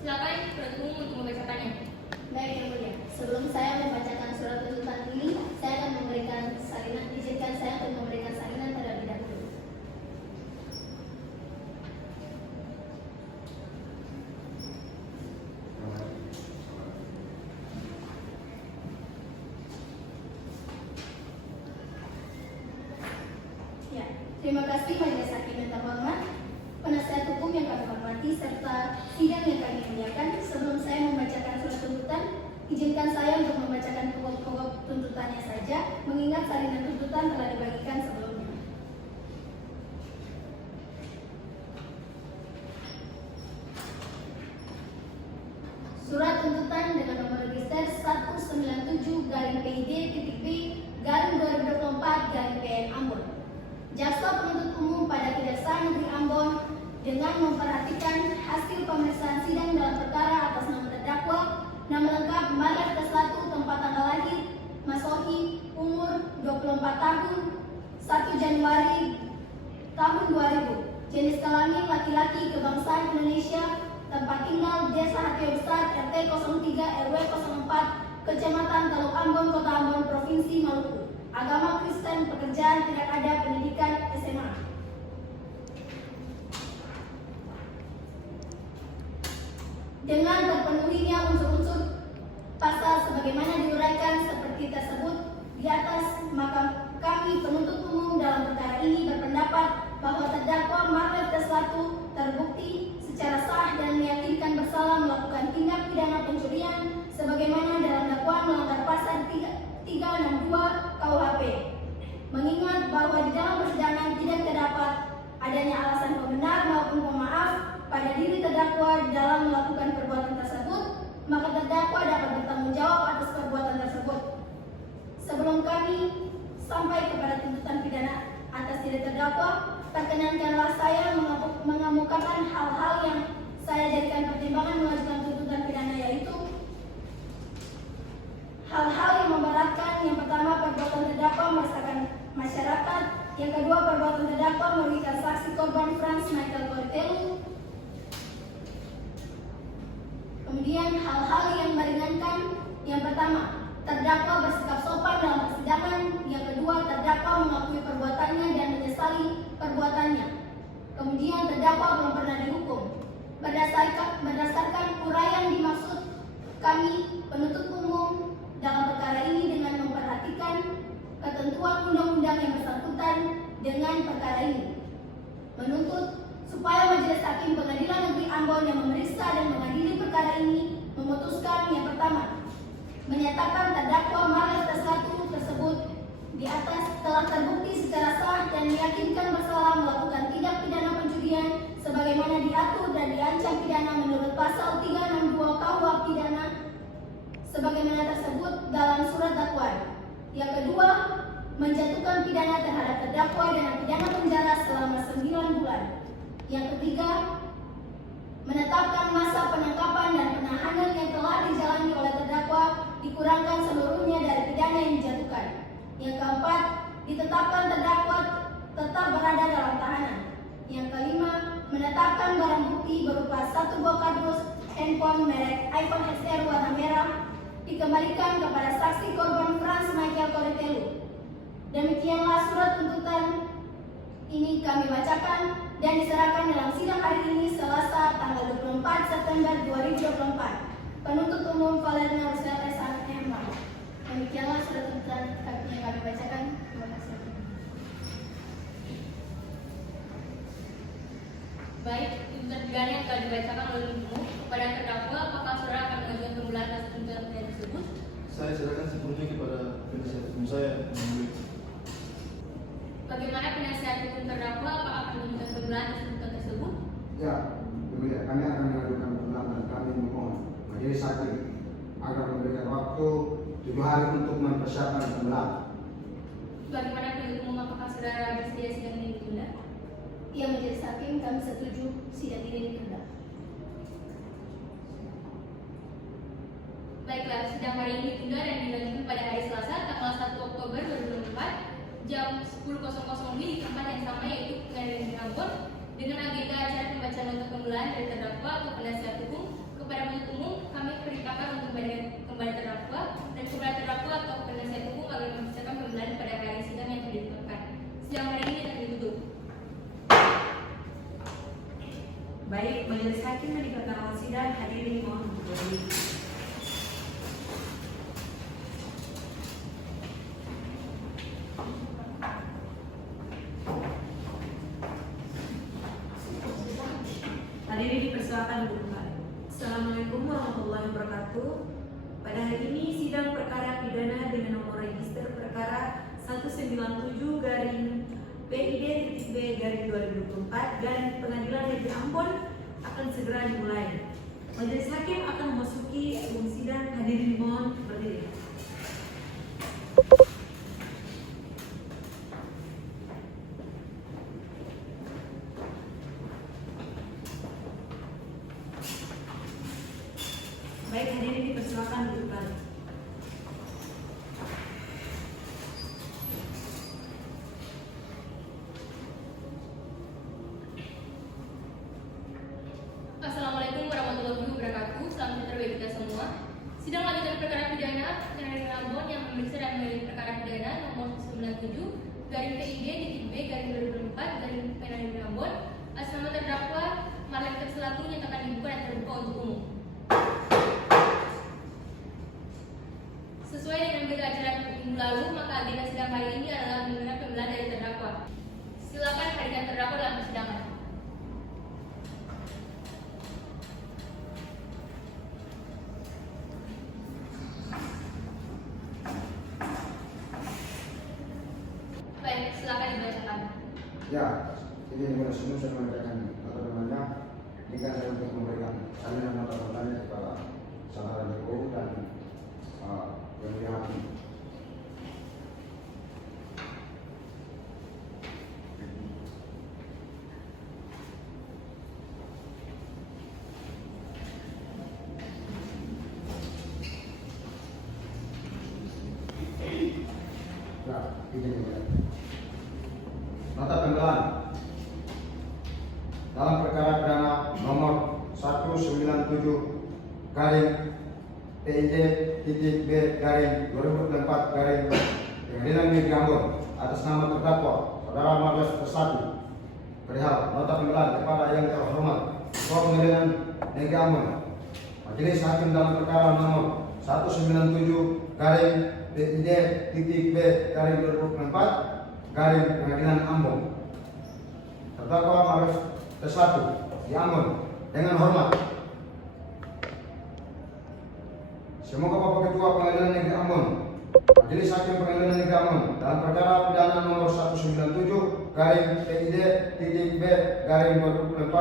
Silakan penuntut umum untuk membacakannya. Baik yang mulia. Sebelum saya membacakan surat tuntutan ini, saya akan memberikan salinan. Izinkan saya untuk memberikan salinan terlebih dahulu. Ya, terima kasih majelis hakim yang terhormat, penasihat hukum yang kami hormati, serta sidang yang kami muliakan. Sebelum saya membacakan surat tuntutan, izinkan saya untuk membacakan pokok-pokok tuntutannya saja, mengingat salinan tuntutan telah dibagikan sebelumnya. Surat tuntutan dengan nomor register 197/PID/B/2024-PN Ambon. Jaksa penuntut umum pada Kejaksaan Negeri Ambon dengan memperhatikan hasil pemeriksaan sidang dalam perkara atas nama terdakwa, nama lengkap Maria Selaku, tempat tanggal lahir Masohi, umur 24 tahun, 1 Januari tahun 2000, jenis kelamin laki-laki, kebangsaan Indonesia, tempat tinggal Desa Hati Besar, RT 03 RW 04, Kecamatan Teluk Ambon, Kota Ambon, Provinsi Maluku. Agama Kristen, pekerjaan tidak ada, pendidikan SMA. Dengan terpenuhinya unsur-unsur pasal sebagaimana diuraikan seperti tersebut di atas, maka kami penuntut umum dalam perkara ini berpendapat bahwa terdakwa Maria Selaku terbukti secara sah dan meyakinkan bersalah melakukan tindak pidana pencurian sebagaimana dalam dakwaan melanggar pasal 362 KUHP. Mengingat bahwa di dalam persidangan tidak terdapat adanya alasan pembenar maupun pemaaf pada diri terdakwa dalam melakukan perbuatan tersebut, maka terdakwa dapat bertanggung jawab atas perbuatan tersebut. Sebelum kami sampai kepada tuntutan pidana atas diri terdakwa, perkenankanlah saya mengemukakan hal-hal yang saya jadikan pertimbangan mengajukan tuntutan pidana, yaitu hal-hal yang memberatkan. Yang pertama, perbuatan terdakwa meresahkan masyarakat. Yang kedua, perbuatan terdakwa merugikan saksi korban Franz Michael Cortelu. Kemudian hal-hal yang meringankan. Yang pertama, terdakwa bersikap sopan dalam persidangan. Yang kedua, terdakwa mengakui perbuatannya dan menyesali perbuatannya. Kemudian terdakwa belum pernah dihukum. Berdasarkan uraian dimaksud kami penuntut umum dalam perkara ini dengan memperhatikan ketentuan undang-undang yang bersangkutan dengan perkara ini, menuntut supaya Majelis Hakim Pengadilan Negeri Ambon yang memeriksa dan mengadili perkara ini memutuskan yang pertama, menyatakan terdakwa Maria Selaku tersebut di atas telah terbukti secara sah dan meyakinkan bersalah melakukan tindak pidana pencurian sebagaimana diatur dan diancam pidana menurut pasal 362 KUH pidana sebagaimana tersebut dalam surat dakwaan. Yang kedua, menjatuhkan pidana terhadap terdakwa dengan pidana penjara selama 9 bulan. Yang ketiga, menetapkan masa penangkapan dan penahanan yang telah dijalani oleh terdakwa dikurangkan seluruhnya dari pidana yang dijatuhkan. Yang keempat, ditetapkan terdakwa tetap berada dalam tahanan. Yang kelima, menetapkan barang bukti berupa 1 buah kardus handphone merek iPhone XR warna merah dikembalikan kepada saksi korban Franz Michael Corritelu. Demikianlah surat tuntutan ini kami bacakan dan diserahkan dalam sidang hari ini Selasa tanggal 24 September 2024. Penuntut umum Valerina Roosevelt S.M. Demikianlah surat tuntutan yang kami bacakan. Terima kasih. Baik, tuntutan pidana yang telah dibacakan oleh penuntut umum kepada terdakwa, apakah saudara akan mengajukan permulaan atas tuntutan pidana tersebut? Saya serahkan sepenuhnya kepada penasihat hukum saya. Bagaimana penasihat hukum terdakwa, apakah akan mengajukan permulaan atas tuntutan tersebut? Ya, demikian kami akan mengajukan permohonan dan kami memohon majelis hakim agar memberikan waktu 7 hari untuk mempersiapkan pembelaan. Bagaimana penuntut umum, apakah saudara bersedia sidang ini ditunda? Ia majelis hakim, kami setuju sidang ini ditunda. Baiklah, sidang hari ini ditunda dan dilanjutkan pada hari Selasa tanggal 1 Oktober 2024 jam 10.00 di tempat yang sama, yaitu Pengadilan Negeri Ambon, dengan agenda acara pembacaan nota pembelaan dari terdakwa atau penasihat hukum. Kepada penuntut umum, kami perintahkan untuk kembali terdakwa dan kepada terdakwa atau penasihat hukum agar membacakan pembelaan pada hari sidang yang telah ditentukan. Sidang hari ini akan ditutup. Baik, majelis hakim yang diperkenalkan sidang hadirin mohon untuk berdiri. Hadirin dipersilakan duduk kembali. Assalamualaikum warahmatullahi wabarakatuh. Pada hari ini sidang perkara pidana dengan nomor register perkara 197-PID-B-2024 Pengadilan Negeri Ambon akan segera dimulai. Majelis hakim akan memasuki ruang sidang. Hadirin mohon berdiri. Baik, hadirin dipersilakan duduk kembali. Assalamualaikum warahmatullahi wabarakatuh. Salam sejahtera bagi kita semua. Sidang lanjutan perkara pidana Pengadilan Negeri Ambon yang memeriksa dan menilai perkara pidana nomor 97-PID-B-2024 Pengadilan Negeri Ambon atas nama terdakwa Marlem Terselaku nyatakan dibuka dan terbuka untuk umum. Sesuai dengan berita acara minggu lalu, maka agenda sidang hari ini adalah mendengar pembelaan dari terdakwa. Silakan hadirkan terdakwa dalam persidangan. Baik, silakan dibacakan. Ya, ini yang sebelum saya membacakan nota pembelaan, ini kan saya untuk memberikan salinan nota pembelaan kepada saudara Joko dan yang mulia hakim. Ya, ini yang nota pembelaan dalam perkara pidana nomor 197 PID-B-2024 Pengadilan Negeri Ambon atas nama terdakwa saudara Marles Terselaku perihal nota pembelaan kepada yang terhormat Ketua Pengadilan Negeri Ambon. Majelis hakim dalam perkara nomor 197 PID-B-2024 Pengadilan Ambon. Terdakwa Marles Terselaku di Ambon dengan hormat. Semoga Bapak Ketua Pengadilan Negeri Ambon, Majelis Hakim Pengadilan Negeri Ambon dalam perkara pidana nomor 197 PID-B-2024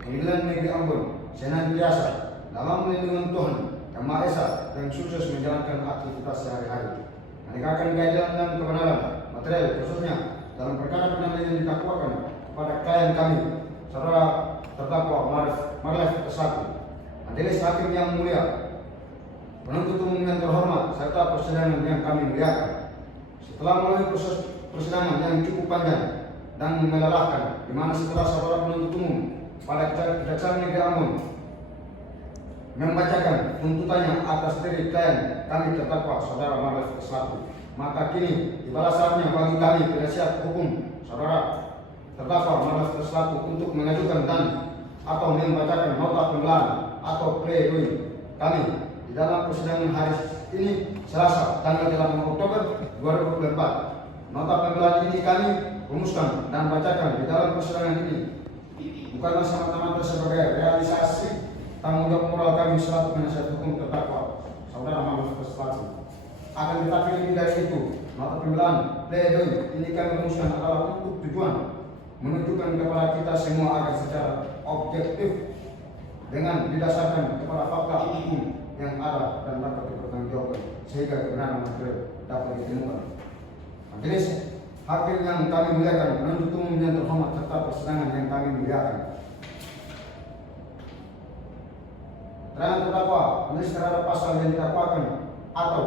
Pengadilan Negeri Ambon senantiasa dalam melindungi Tuhan Yang Maha Esa dan sukses menjalankan aktivitas sehari-hari, menegakkan keadilan dan kebenaran material khususnya dalam perkara pidana yang didakwakan kepada klien kami, saudara terdakwa Marles Marlies ke-1. Majelis Hakim yang mulia, penuntut umum yang terhormat, serta persidangan yang kami muliakan. Setelah melalui proses persidangan yang cukup panjang dan melelahkan, di mana setelah saudara penuntut umum pada Kejaksaan Negeri Ambon membacakan tuntutannya atas diri klien kami terdakwa saudara Marlies ke-1, maka kini tiba saatnya bagi kami penasihat hukum saudara terdakwa Marlies ke-1 untuk mengajukan dan atau membacakan nota pembelaan atau pledoi kami di dalam persidangan hari ini Selasa tanggal 8 Oktober 2024. Nota pembelaan ini kami rumuskan dan bacakan di dalam persidangan ini bukanlah semata-mata sebagai realisasi tanggung jawab moral kami selaku penasihat hukum terdakwa saudara Marlies ke-1. Akan tetapi lebih dari itu, nota pembelaan pledoi ini kami rumuskan adalah untuk tujuan menunjukkan kepada kita semua agar secara objektif dengan didasarkan kepada fakta hukum yang ada dan dapat dipertanggungjawabkan sehingga kebenaran material dapat ditemukan. Majelis Hakim yang kami muliakan, penuntut umum yang terhormat serta persidangan yang kami muliakan. Keterangan terdakwa menulis terhadap pasal yang didakwakan atau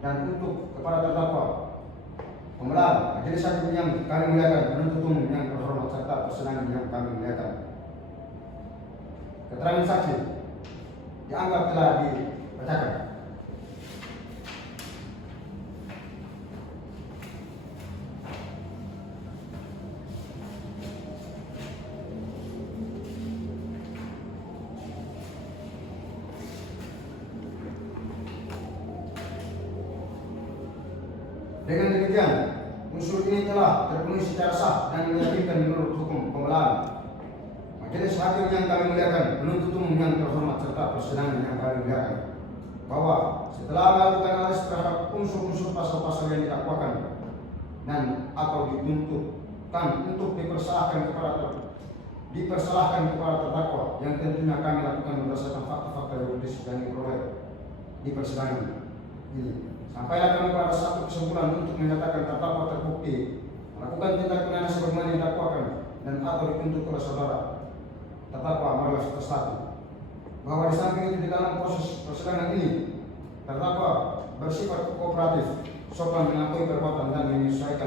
dan untuk kepada terdakwa. Pembelaan Majelis Hakim yang kami muliakan, penuntut umum yang terhormat serta persidangan yang kami muliakan. Keterangan saksi dianggap telah dibacakan. Dengan demikian, unsur ini telah terpenuhi secara sah dan meyakinkan menurut hukum pembelaan. Majelis Hakim yang kami muliakan, penuntut umum yang terhormat serta persidangan yang kami muliakan, bahwa setelah melakukan analisis terhadap unsur-unsur pasal-pasal yang didakwakan dan atau dituntutkan untuk dipersalahkan kepada terdakwa yang tentunya kami lakukan berdasarkan fakta-fakta yuridis yang diperoleh di persidangan ini. Sampailah kami pada satu kesimpulan untuk menyatakan terdakwa terbukti melakukan tindak pidana sebagaimana yang didakwakan dan atau dituntut oleh saudara terdakwa Marlies ke-1, bahwa di samping itu di dalam proses persidangan ini terdakwa bersifat kooperatif, sopan mengakui perbuatan dan menyesali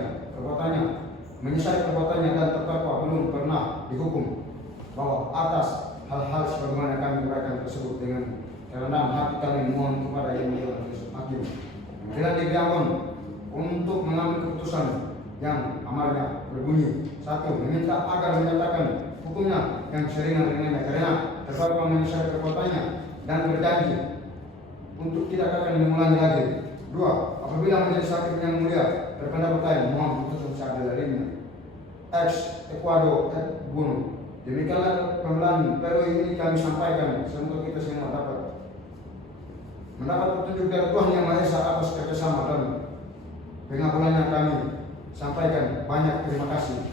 perbuatannya dan terdakwa belum pernah dihukum, bahwa atas hal-hal sebagaimana kami uraikan tersebut dengan kerendahan hati kami mohon kepada Yang Mulia Majelis Hakim Pengadilan Negeri Ambon untuk mengambil keputusan yang amarnya berbunyi: 1. Meminta agar menyatakan hukumnya yang seringan-ringannya karena terdakwa menyesali perbuatannya dan berjanji untuk tidak akan mengulangi lagi. 2. Apabila Majelis Hakim yang mulia berpendapat lain, mohon putusan seadil adilnya. Ex Ecuador et Bono. Demikianlah pembelaan pledoi ini kami sampaikan. Semoga kita semua dapat mendapat petunjuk dari Tuhan Yang Maha Esa atas kerjasama dan pengabulannya kami sampaikan. Banyak terima kasih.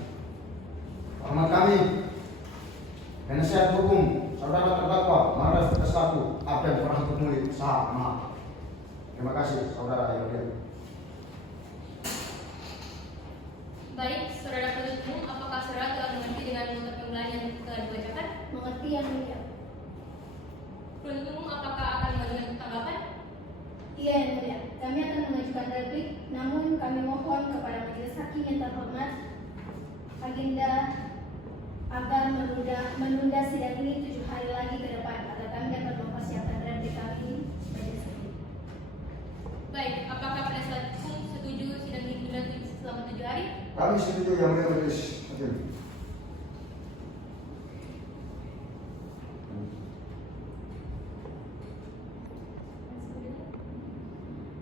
Hormat kami penasihat hukum saudara terdakwa Marlies ke-1 Abden Farhan Putmuli Sama. Terima kasih saudara yang mulia. Baik, saudara penuntut umum, apakah saudara telah mengerti dengan nota pembelaan yang telah dibacakan? Mengerti Yang Mulia. Penuntut umum, apakah akan mengajukan tanggapan? Iya Yang Mulia, kami akan mengajukan replik, namun kami mohon kepada Majelis Hakim yang terhormat agenda agar menunda sidang ini 7 hari lagi ke depan agar kami dapat mempersiapkan replik kami Majelis Hakim. Baik, apakah penasihat hukum setuju sidang ditunda selama 7 hari? Kami setuju Yang Mulia Majelis Hakim.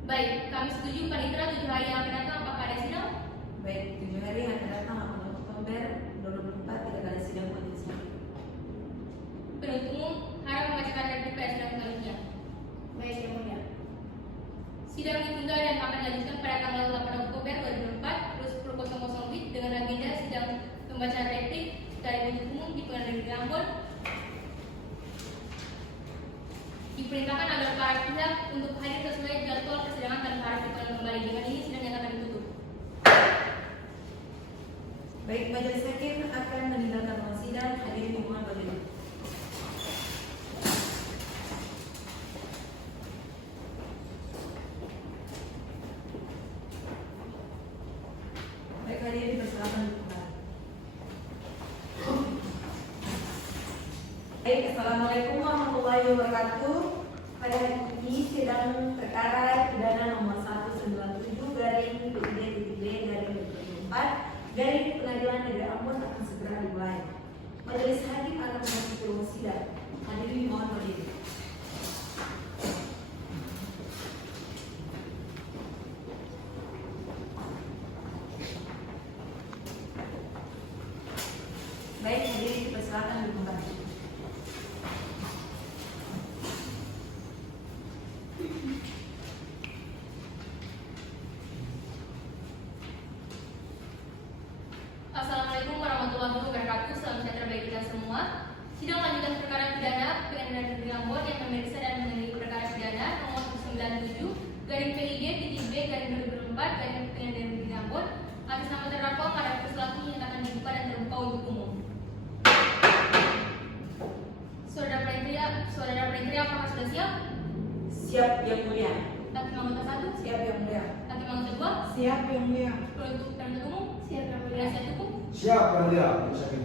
Baik, kami setuju panitera 7 hari yang akan datang. Apakah ada sidang? Baik, 7 hari yang akan datang 8 Oktober 2024 tidak ada sidang majelis hakim. Penuntut umum harap membacakan replik pada sidang selanjutnya. Baik Yang Mulia. Sidang ditunda dan akan dilanjutkan pada tanggal 8 Oktober 2024 terus pukul 00 WIB dengan agenda sidang pembacaan replik dari penuntut umum di Pengadilan Negeri Ambon. Diperintahkan agar para pihak untuk hadir sesuai jadwal persidangan dan harus dipanggil kembali. Dengan ini sidang yang akan ditutup. Baik, majelis hakim akan meninggalkan ruang sidang. Hadirin dimohon berdiri. Baik, Assalamualaikum warahmatullahi wabarakatuh. Pada hari ini sidang perkara pidana nomor 197/PID/24 dari Pengadilan Negeri Ambon akan segera dimulai. Majelis hakim akan memasuki ruang sidang. Hadirin mohon berdiri. Baik, hadirin dipersilakan kembali. Assalamualaikum warahmatullahi wabarakatuh. Salam sejahtera bagi kita semua. Sidang lanjutan perkara pidana Pengadilan Negeri Ambon yang memeriksa dan menangani perkara pidana nomor 97/PID/B/2024 dari Pengadilan Negeri Ambon atas nama terdakwa pada peristiwa dinyatakan dibuka dan terbuka untuk umum. Saudara Prenitria, apakah sudah siap? Siap yang mulia. Hakim anggota 1, Siap yang mulia. Hakim anggota 2, Siap yang mulia. penuntut umum, Siap yang mulia. penasihat hukum. Siap yang mulia, Majelis Hakim.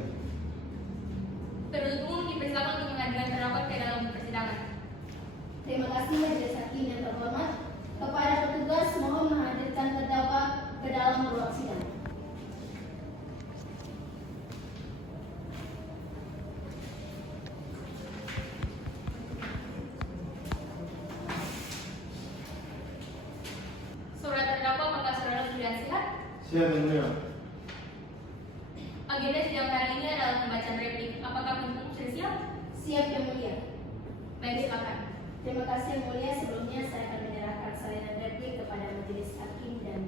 Penuntut umum dipersilakan untuk menghadirkan terdakwa ke dalam persidangan. Terima kasih Majelis Hakim yang terhormat. Kepada petugas mohon menghadirkan terdakwa ke dalam ruang sidang. Saudara terdakwa, apakah saudara sudah siap? Siap yang mulia. Agenda sidang hari ini adalah pembacaan replik. Apakah penuntut umum sudah siap? Siap yang mulia. Baik, silakan. Terima kasih yang mulia. Sebelumnya saya akan menyerahkan salinan replik kepada Majelis Hakim dan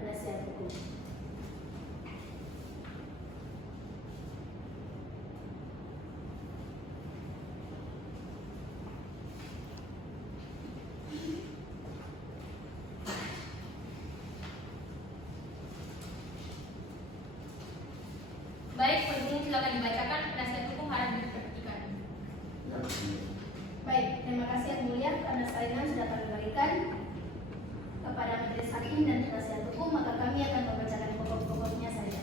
penasihat hukum. Baik, penuntut umum silakan dibacakan. Penasihat hukum harap diperhatikan. Baik, terima kasih yang mulia. Karena salinan sudah kami berikan kepada Majelis Hakim dan penasihat hukum, maka kami akan membacakan pokok-pokoknya saja.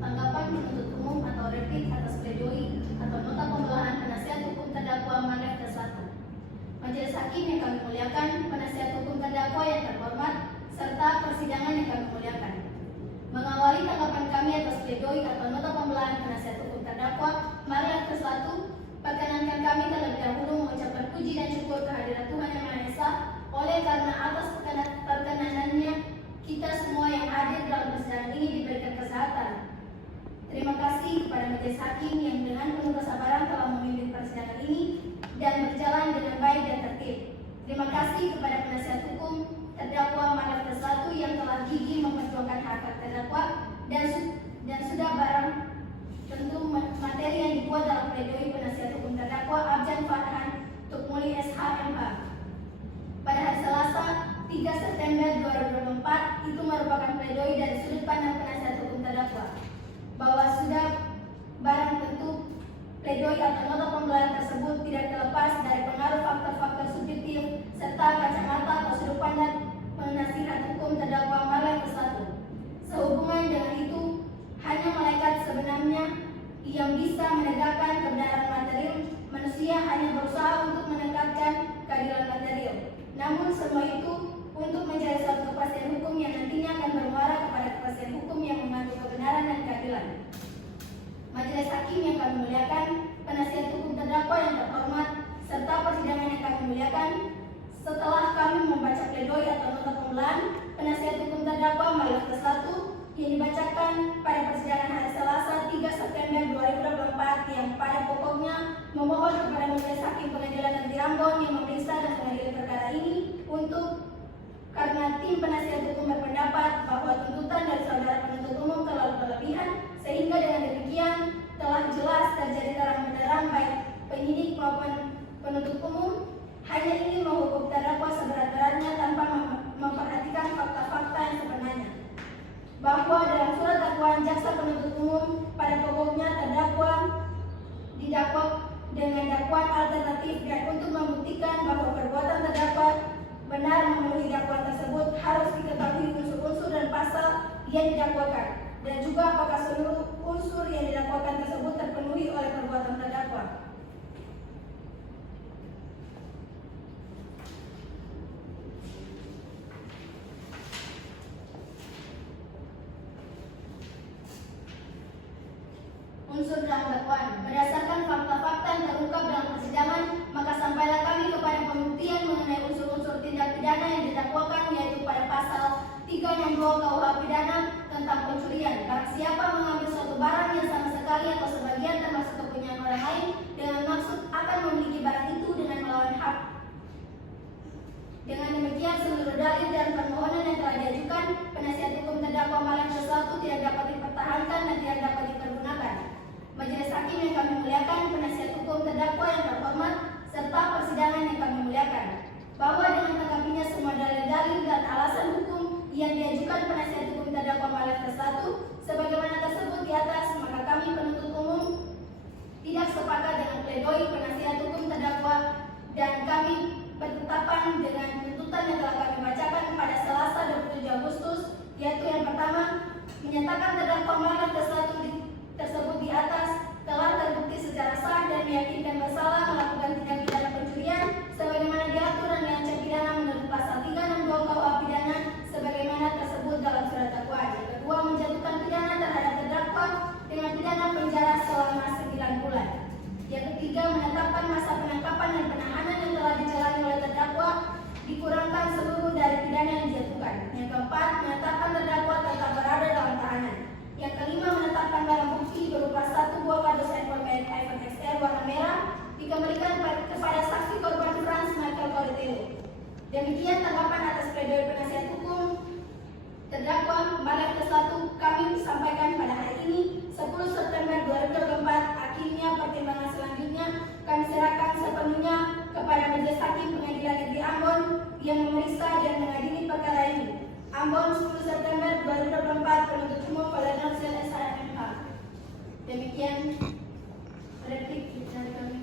Tanggapan penuntut umum atau replik atas pledoi atau nota pembelahan penasihat hukum terdakwa Manef Tersatu. Majelis Hakim yang kami muliakan, penasihat hukum terdakwa yang terhormat, serta persidangan yang kami muliakan. Mengawali tanggapan kami atas pledoi atau nota pembelahan penasihat hukum terdakwa Manef Tersatu, perkenankan kami terlebih dahulu mengucapkan puji dan syukur kehadirat Tuhan Yang Maha Esa, oleh karena atas perkenanannya kita semua yang hadir dalam persidangan ini diberikan kesehatan. Terima kasih kepada Majelis Hakim yang dengan penuh kesabaran telah memimpin persidangan ini dan berjalan dengan baik dan tertib. Terima kasih kepada penasihat hukum terdakwa Manef Tersatu yang telah gigih memperjuangkan hak terdakwa dan sudah barang tentu materi yang dibuat dalam pledoi penasihat hukum terdakwa Abjan Farhan Tukmuli SHMH pada hari Selasa 3 September 2024 itu merupakan pledoi dari sudut pandang penasihat hukum terdakwa bahwa sudah barang tentu pledoi atau nota pembelahan tersebut tidak terlepas dari pengaruh faktor-faktor subjektif serta kacamata atau sudut pandang penasihat hukum terdakwa Manef Tersatu. Sehubungan dengan itu, hanya malaikat sebenarnya yang bisa menegakkan kebenaran material. Manusia hanya berusaha untuk menegakkan keadilan material. Namun semua itu untuk mencari suatu kepastian hukum yang nantinya akan bermuara kepada kepastian hukum yang mengandung kebenaran dan keadilan. Majelis Hakim yang kami muliakan, penasihat hukum terdakwa yang terhormat, serta persidangan yang kami muliakan, setelah kami membaca pledoi atau nota pembelahan penasihat hukum terdakwa Manef Tersatu yang dibacakan pada persidangan hari Selasa 3 September 2024 yang pada pokoknya memohon kepada Majelis Hakim Pengadilan Negeri Ambon yang memeriksa dan mengadili perkara ini untuk karena tim penasihat hukum berpendapat bahwa tuntutan dari saudara penuntut umum terlalu berlebihan sehingga dengan demikian telah jelas terjadi terang-benderang baik penyidik maupun penuntut umum hanya ingin menghukum terdakwa seberat-beratnya tanpa memperhatikan fakta-fakta yang sebenarnya. Bahwa dalam surat dakwaan jaksa penuntut umum pada pokoknya terdakwa didakwa dengan dakwaan alternatif dan untuk membuktikan bahwa perbuatan terdakwa benar memenuhi dakwaan tersebut harus diketahui unsur yang didakwakan, dan juga apakah seluruh unsur yang didakwakan tersebut terpenuhi oleh perbuatan terdakwa. Unsur dalam dakwaan. Berdasarkan fakta-fakta yang terungkap dalam persidangan, maka sampailah kami kepada pembuktian mengenai unsur-unsur tindak pidana yang didakwakan, yaitu pada pasal 362 KUH pidana tentang pencurian. Barang siapa mengambil suatu barang yang sama sekali atau sebagian termasuk kepunyaan orang lain dengan maksud akan memiliki barang itu dengan melawan hak. Dengan demikian, seluruh dalil dan permohonan yang telah diajukan penasihat hukum terdakwa Malang sesuatu tidak dapat dipertahankan dan tidak dapat dipergunakan. Majelis hakim yang kami muliakan, penasihat hukum terdakwa yang terhormat, serta persidangan yang kami muliakan, bahwa dengan lengkapinya semua dalil-dalil dan alasan hukum yang diajukan penasihat hukum terdakwa Malang tersatu, sebagaimana tersebut di atas, maka kami penuntut umum tidak sepakat dengan pledoi penasihat hukum terdakwa dan kami bertetapan dengan tuntutan yang telah kami bacakan pada Selasa 27 Agustus, yaitu yang pertama, menyatakan terdakwa Malang tersebut di atas telah terbukti secara sah dan meyakinkan bersalah melakukan tindak pidana pencurian sebagaimana diatur dan diancam pidana menurut pasal 362 KUH pidana sebagaimana tersebut dalam surat dakwaan. Yang kedua, menjatuhkan pidana terhadap terdakwa dengan pidana penjara selama 9 bulan. Yang ketiga, menetapkan masa penangkapan dan penahanan yang telah dijalani oleh terdakwa dikurangkan seluruh dari pidana yang dijatuhkan. Yang keempat, menetapkan terdakwa tetap berada dalam tahanan. Yang kelima, menetapkan barang bukti berupa 1 buah kardus iPhone XR warna merah dikembalikan kepada saksi korban Franz Michael Coritello. Demikian tanggapan atas pledoi penasihat hukum terdakwa Malang tersatu kami sampaikan pada hari ini 10 September 2024. Akhirnya pertimbangan selanjutnya kami serahkan sepenuhnya kepada Majelis Hakim Pengadilan Negeri Ambon yang memeriksa dan mengadili perkara ini. Ambon 10 September 2024, penuntut umum Kolonel SHMH. Demikian replik dari kami.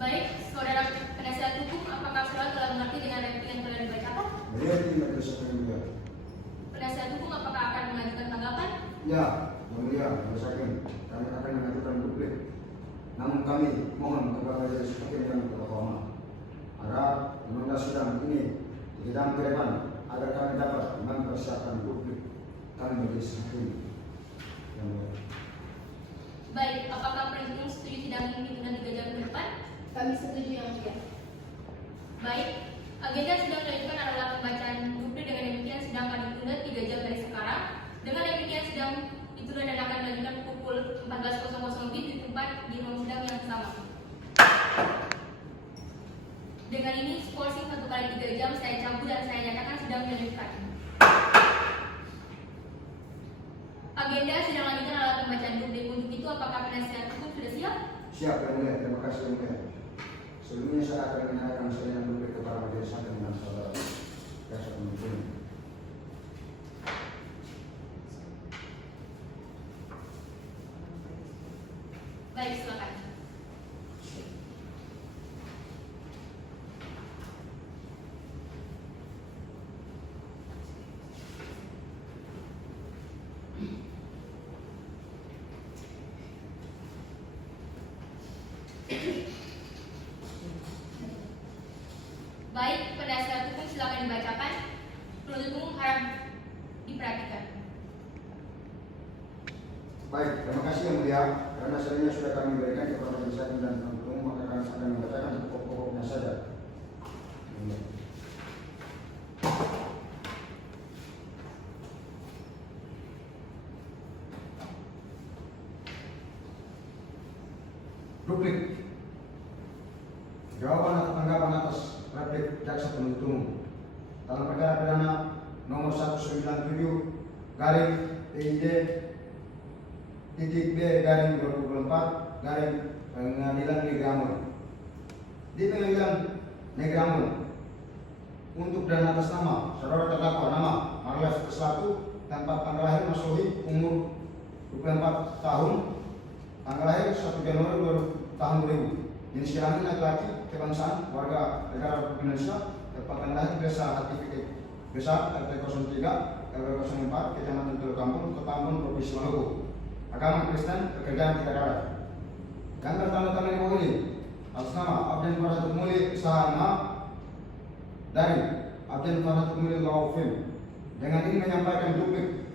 Baik, saudara penasihat hukum, apakah saudara telah mengerti dengan replik yang telah dibacakan? Mengerti majelis hakim yang mulia. Penasihat hukum apakah akan mengajukan tanggapan? Ya, yang mulia, majelis hakim, kami akan mengajukan duplik. Namun kami mohon kepada majelis hakim yang terhormat agar menunda sidang ini di sidang ke depan agar kami dapat mempersiapkan duplik kami majelis hakim yang mulia. Baik, apakah penuntut umum setuju sidang ini ditunda 3 jam ke depan? Kami setuju yang mulia. Baik, agenda sidang dilanjutkan adalah pembacaan duplik. Dengan demikian sidang akan ditunda 3 jam dari sekarang. Dengan demikian sidang ditunda dan akan dilanjutkan pukul 14.00 WIB di tempat di ruang sidang yang sama. Dengan ini, skor 1 kali 3 jam saya cabut dan saya nyatakan sidang dilanjutkan. Agenda sidang lanjutan adalah pembacaan duplik. Untuk itu, apakah penasihat hukum sudah siap? Siap yang mulia, terima kasih yang mulia. Sebelumnya saya akan menyerahkan salinan duplik kepada majelis hakim dan saudara jaksa penuntut umum. Baik, silakan. Baik, penasihat hukum silakan dibacakan. Penuntut umum harap diperhatikan. Baik, terima kasih yang mulia. Karena salinan sudah kami berikan kepada majelis hakim dan penuntut umum, maka kami akan membacakan pokok-pokoknya saja. Duplik. Jawaban atau tanggapan atas replik jaksa penuntut umum dalam perkara pidana nomor 197 garing PID titik B garing 2024 garing Pengadilan Negeri Ambon. Di Pengadilan Negeri Ambon untuk dan atas nama saudara terdakwa nama Marlias Teslatu, tempat tanggal lahir Mas Rohi, umur 24 tahun, tanggal lahir 1 Januari tahun 2000, jenis kelamin laki-laki, kebangsaan warga negara Republik Indonesia, tempat tanggal lahir desa Hatifikasi Besar RT 03 RW 04 Kecamatan Teluk Kampung, Kota Ambon, Provinsi Maluku. Agama Kristen, pekerjaan tidak ada. Yang bertanda-tanda di bawah ini atas nama Abdin Farhatul Muli Sahana dari Abdin Farhatul Muli Laufin dengan ini menyampaikan duplik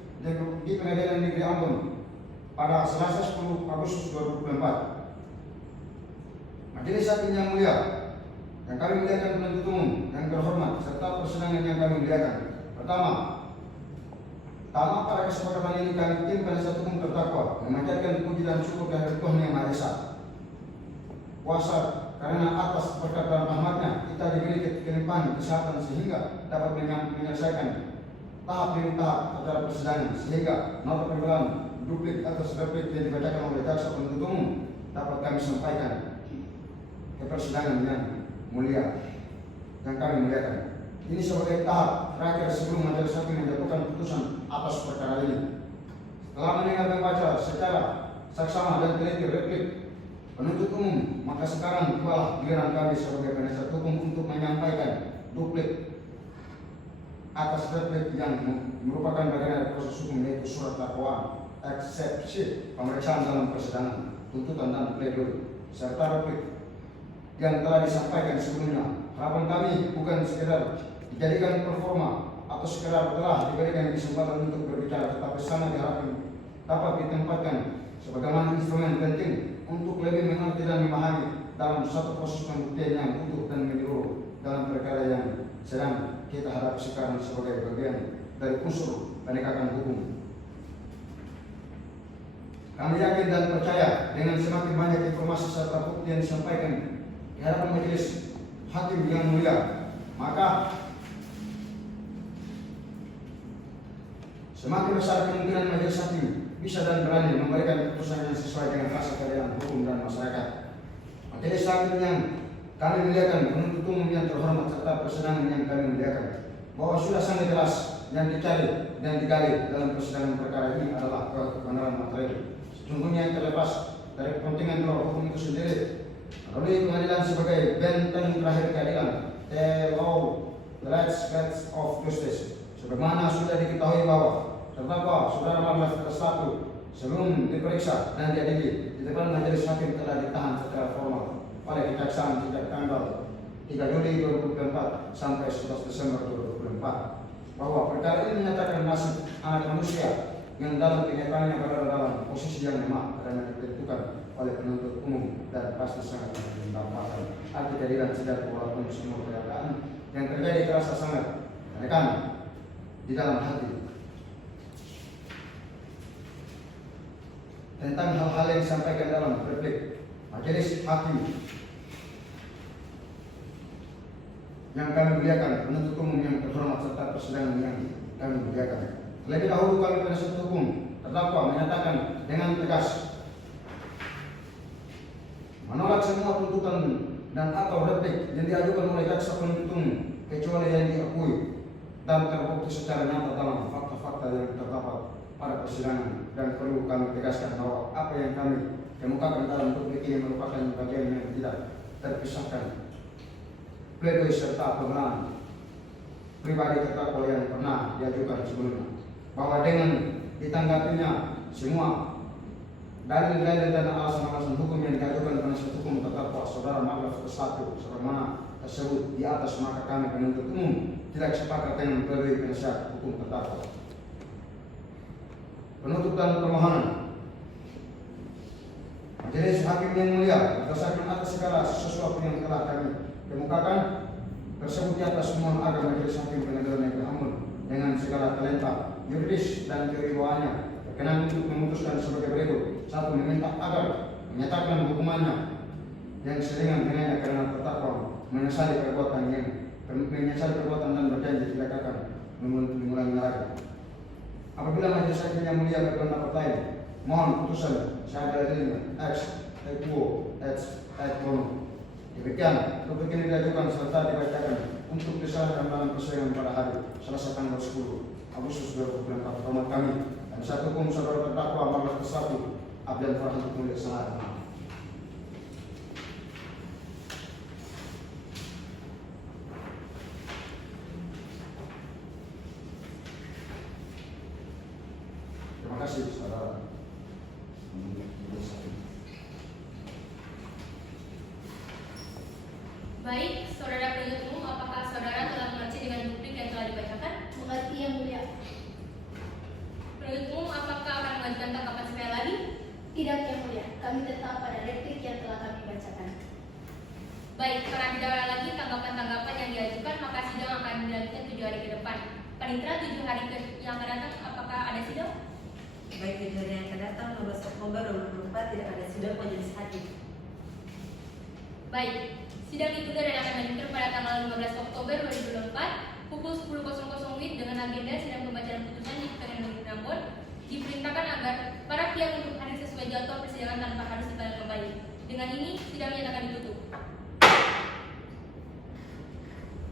di Pengadilan Negeri Ambon pada Selasa 10 Agustus 2024. Majelis Hakim yang mulia, yang kami muliakan penuntut umum yang terhormat serta persidangan yang kami muliakan. Pertama, tamat pada kesepakatan ini kami tim penasihat hukum terdakwa memanjatkan puji dan syukur kehadirat Tuhan Yang Maha Esa. Kuasa karena atas berkat dan rahmatnya kita diberi kelimpahan kesehatan sehingga dapat menyelesaikan tahap demi tahap acara persidangan sehingga nota pembelaan duplik atas replik yang dibacakan oleh jaksa penuntut umum dapat kami sampaikan ke persidangan yang mulia yang kami muliakan. Ini sebagai tahap terakhir sebelum majelis hakim menjatuhkan putusan atas perkara ini. Setelah mendengar membaca secara saksama dan teliti replik penuntut umum, maka sekarang tibalah giliran kami sebagai penasihat hukum untuk menyampaikan duplik atas replik yang merupakan bagian dari proses hukum, yaitu surat dakwaan, eksepsi, pemeriksaan dalam persidangan, tuntutan dan pledoi, serta replik yang telah disampaikan sebelumnya. Harapan kami bukan sekedar dijadikan performa atau sekedar telah diberikan kesempatan untuk berbicara, tetapi sangat diharapkan dapat ditempatkan sebagaimana instrumen penting untuk lebih mengerti dan memahami dalam satu proses pembuktian yang utuh dan menyeluruh dalam perkara yang sedang kita hadapi sekarang sebagai bagian dari unsur penegakan hukum. Kami yakin dan percaya dengan semakin banyak informasi serta bukti yang disampaikan di hadapan majelis hakim yang mulia, maka semakin besar kemungkinan majelis hakim bisa dan berani memberikan keputusan yang sesuai dengan rasa keadilan hukum dan masyarakat. Majelis hakim yang kami muliakan, penuntut umum yang terhormat serta persidangan yang kami muliakan, bahwa sudah sangat jelas yang dicari dan digali dalam persidangan perkara ini adalah kebenaran materi. Sesungguhnya yang terlepas dari kepentingan luar hukum itu sendiri, melalui pengadilan sebagai benteng terakhir keadilan, the law, the last gates of justice. Sebagaimana sudah diketahui bahwa terdakwa Saudara Marlies Tresnatu sebelum diperiksa dan diadili di depan majelis hakim telah ditahan secara formal oleh kejaksaan sejak tanggal 3 Juli 2024 sampai 11 Desember 2024, bahwa perkara ini menyatakan nasib anak manusia yang dalam kenyataannya berada dalam posisi yang lemah karena ditentukan oleh penuntut umum dan pasti sangat mendapatkan arti keadilan sejak walaupun semua kenyataan yang terjadi terasa sangat menekan di dalam hati tentang hal-hal yang disampaikan dalam replik majelis hakim yang kami muliakan, penuntut umum yang terhormat serta persidangan yang kami muliakan. Lebih dahulu kami penasihat hukum terdakwa menyatakan dengan tegas menolak semua tuntutan dan atau replik yang diajukan oleh jaksa penuntut umum kecuali yang diakui dan terbukti secara nyata dalam fakta-fakta yang terdapat pada persidangan, dan perlu kami tegaskan bahwa apa yang kami kemukakan dalam duplik ini merupakan bagian yang tidak terpisahkan pledoi serta pembelaan pribadi terdakwa yang pernah diajukan sebelumnya, bahwa dengan ditanggapinya semua dalil-dalil dan alasan-alasan hukum yang diajukan penasihat hukum terdakwa Saudara Marlies Tresnatu sebagaimana tersebut di atas, maka kami penuntut umum tidak sepakat dengan pledoi penasihat hukum terdakwa. Penutup dan permohonan. Majelis hakim yang mulia, berdasarkan atas segala sesuatu yang telah kami kemukakan tersebut di atas mohon agar majelis hakim pengadilan negeri Ambon dengan segala talenta yuridis dan kewibawanya berkenan untuk memutuskan sebagai berikut. 1. Meminta agar menyatakan hukumannya yang seringan dengannya karena terdakwa menyesali perbuatan dan berjanji tidak akan mengulangi lagi. Apabila majelis hakim yang mulia berpendapat lain, mohon putusan seadil-adilnya ex equo et bono. Demikian duplik ini diajukan serta dibacakan untuk diserahkan dalam persidangan pada hari Selasa tanggal 10 Agustus 2024. Hormat kami dan satu hukum saudara terdakwa Marlies Tresnatu Abdin Farhatul Muli Sahana. Baik, saudara penuntut umum, apakah saudara telah mengerti dengan duplik yang telah dibacakan? Mengerti yang mulia. Penuntut umum, apakah akan mengajukan tanggapan sekali lagi? Tidak yang mulia. Kami tetap pada replik yang telah kami bacakan. Baik, karena tidak ada lagi tanggapan-tanggapan yang diajukan, maka sidang akan dilanjutkan 7 hari ke depan. Panitera 7 hari yang akan datang, apakah ada sidang? Baik, di hari yang akan datang 12 Oktober 2024 tidak ada sidang majelis hakim. Baik, sidang ditunda dan akan dilanjutkan pada tanggal 15 Oktober 2024 pukul 10.00 WIB dengan agenda sidang pembacaan putusan di Pengadilan Negeri Ambon. Diperintahkan agar para pihak untuk hadir sesuai jadwal persidangan tanpa harus dibalik kembali. Dengan ini, sidang nyatakan ditutup.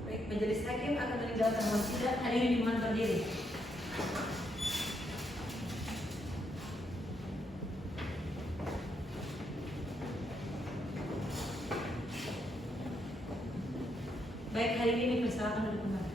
Baik, majelis hakim akan meninggalkan ruang sidang. Hadirin dimohon berdiri. Baik, hadirin dipersilakan duduk kembali.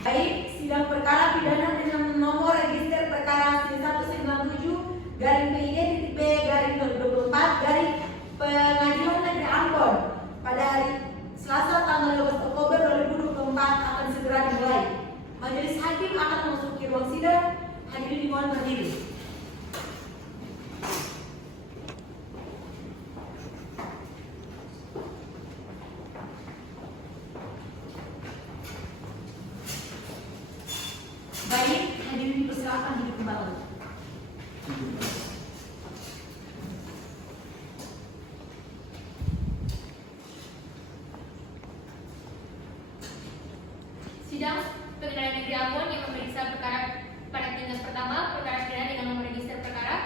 Baik, sidang perkara pidana dengan nomor register perkara 197 garing PID B garing 2024 garing Pengadilan Negeri Ambon pada hari Selasa tanggal 12 Oktober 2024 akan segera dimulai. Majelis hakim akan memasuki ruang sidang. Hadirin dimohon berdiri. Baik, hadirin dipersilakan duduk kembali. Sidang Pengadilan Negeri Ambon yang memeriksa perkara pada tingkat pertama perkara pidana dengan nomor register perkara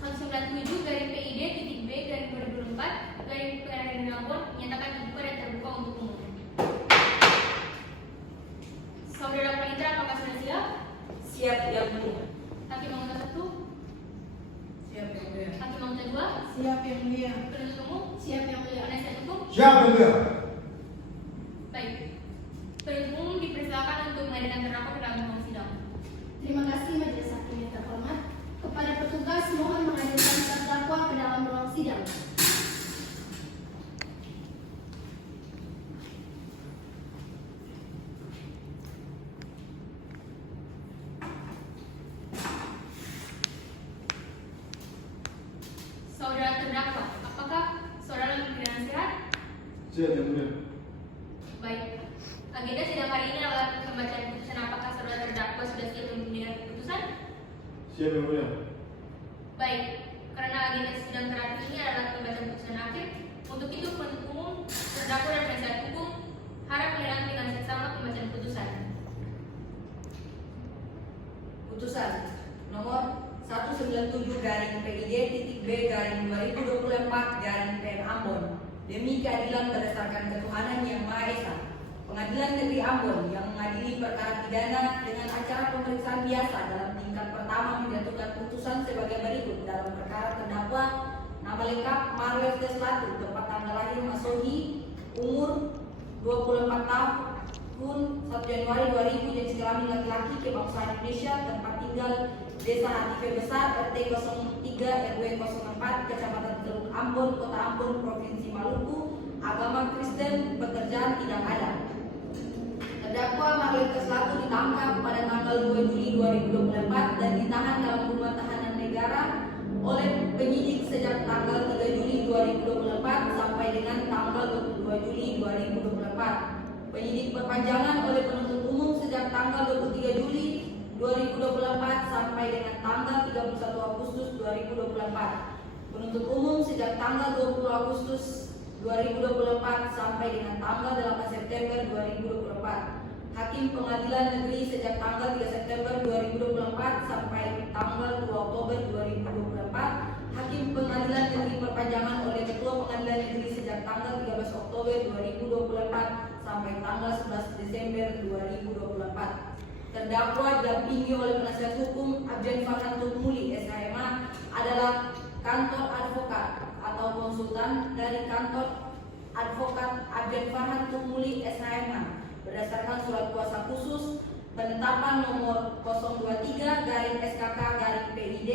197 garing PID titik B garing 2024 garing Pengadilan Negeri Ambon menyatakan dibuka dan terbuka untuk umum. Saudara Panitera, apakah sudah siap? Siap yang mulia. Hakim anggota 1, Siap yang mulia. hakim anggota 2, Siap yang mulia. penuntut umum, Siap yang mulia. penasihat hukum. Siap yang mulia. Baik, penuntut umum dipersilakan untuk menghadirkan terdakwa ke dalam ruang sidang. Terima kasih majelis hakim yang terhormat. Kepada petugas mohon menghadirkan terdakwa ke dalam ruang sidang. Saudara terdakwa, apakah saudara berpikiran sehat? Siap yang mulia. Baik. Agenda sidang hari ini adalah pembacaan putusan. Apakah saudara terdakwa sudah siap untuk mendengar putusan? Siap yang mulia. Baik. Karena agenda sidang terakhir ini adalah pembacaan putusan akhir, untuk itu penuntut umum, terdakwa dan penasihat hukum harap mendengar dengan seksama pembacaan putusan. Putusan nomor 197 garing PID titik B garing 2024 garing PN Ambon demi keadilan berdasarkan ketuhanan yang Maha Esa. Pengadilan Negeri Ambon yang mengadili perkara pidana dengan acara pemeriksaan biasa dalam tingkat pertama menjatuhkan putusan sebagai berikut dalam perkara terdakwa nama lengkap Marwes Deslatu, tempat tanggal lahir Masohi, umur 24 tahun 1 Januari 2000, jenis kelamin laki-laki, kebangsaan Indonesia, tempat tinggal Desa Hatipe Besar, RT 03 RW 04, Kecamatan Teluk Ambon, Kota Ambon, Provinsi Maluku, agama Kristen, pekerjaan tidak ada. Terdakwa Marwes Deslatu ditangkap pada tanggal 2 Juli 2024 dan ditahan dalam rumah tahanan negara oleh penyidik sejak tanggal 3 Juli 2024 sampai dengan tanggal 22 Juli 2024. Penyidik perpanjangan oleh penuntut umum sejak tanggal 23 Juli 2024 sampai dengan tanggal 31 Agustus 2024. Penuntut umum sejak tanggal 20 Agustus 2024 sampai dengan tanggal 8 September 2024. Hakim Pengadilan Negeri sejak tanggal 3 September 2024 sampai tanggal 2 Oktober 2024. Hakim Pengadilan Negeri perpanjangan oleh Ketua Pengadilan Negeri sejak tanggal 13 Oktober 2024 sampai tanggal 11 Desember 2024. Terdakwa didampingi oleh penasihat hukum Abjen Farhan Tumuli SHMA adalah kantor advokat atau konsultan dari kantor advokat Abjen Farhan Tumuli SHMA berdasarkan surat kuasa khusus penetapan nomor 023 garing SKK garing PID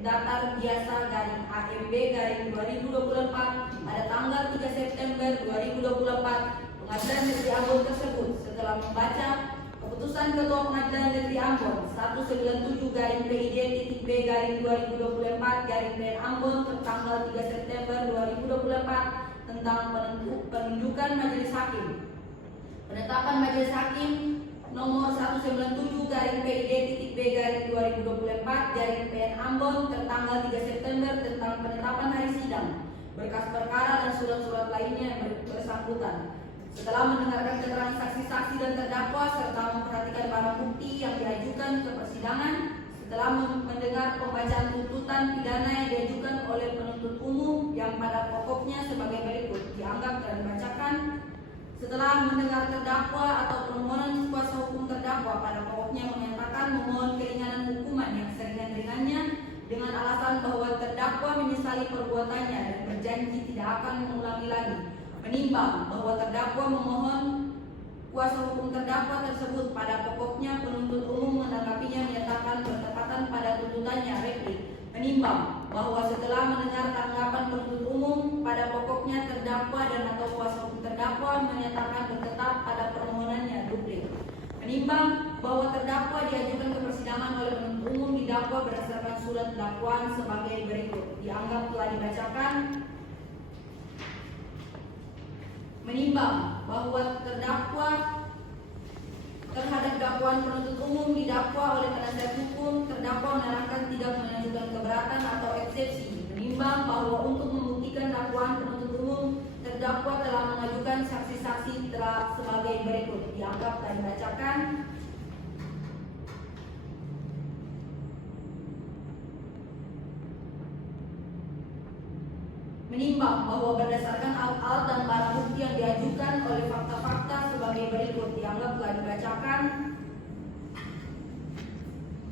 datar biasa garing AMB garing 2024 pada tanggal 3 September September 2024, Pengadilan Negeri Ambon tersebut setelah membaca keputusan Ketua Pengadilan Negeri Ambon 197-PID-B-2024-PN Ambon tertanggal 3 September 2024 tentang penunjukan majelis hakim. Penetapan majelis hakim nomor 197-PID-B-2024-PN Ambon tertanggal 3 September tentang penetapan hari sidang, berkas perkara dan surat-surat lainnya yang bersangkutan. Setelah mendengarkan keterangan saksi-saksi dan terdakwa serta memperhatikan barang bukti yang diajukan ke persidangan, setelah mendengar pembacaan tuntutan pidana yang diajukan oleh penuntut umum yang pada pokoknya sebagai berikut dianggap telah dibacakan. Setelah mendengar terdakwa atau permohonan kuasa hukum terdakwa pada pokoknya menyatakan memohon keringanan hukuman yang seringan-ringannya dengan alasan bahwa terdakwa menyesali perbuatannya dan berjanji tidak akan mengulangi lagi. Menimbang bahwa terdakwa memohon kuasa hukum terdakwa tersebut pada pokoknya penuntut umum menanggapinya menyatakan bertepatan pada tuntutannya replik. Menimbang bahwa setelah mendengar tanggapan penuntut umum pada pokoknya terdakwa dan atau kuasa hukum terdakwa menyatakan bertetap pada permohonannya duplik. Menimbang bahwa terdakwa diajukan ke persidangan oleh penuntut umum didakwa berdasarkan surat dakwaan sebagai berikut dianggap telah dibacakan. Menimbang bahwa terdakwa terhadap dakwaan penuntut umum didakwa oleh penasihat hukum, terdakwa menerangkan tidak mengajukan keberatan atau eksepsi. Menimbang bahwa untuk membuktikan dakwaan penuntut umum, terdakwa telah mengajukan saksi-saksi telah sebagai berikut dianggap telah dibacakan. Menimbang bahwa berdasarkan alat-alat dan barang bukti yang diajukan oleh fakta-fakta sebagai berikut dianggap telah dibacakan.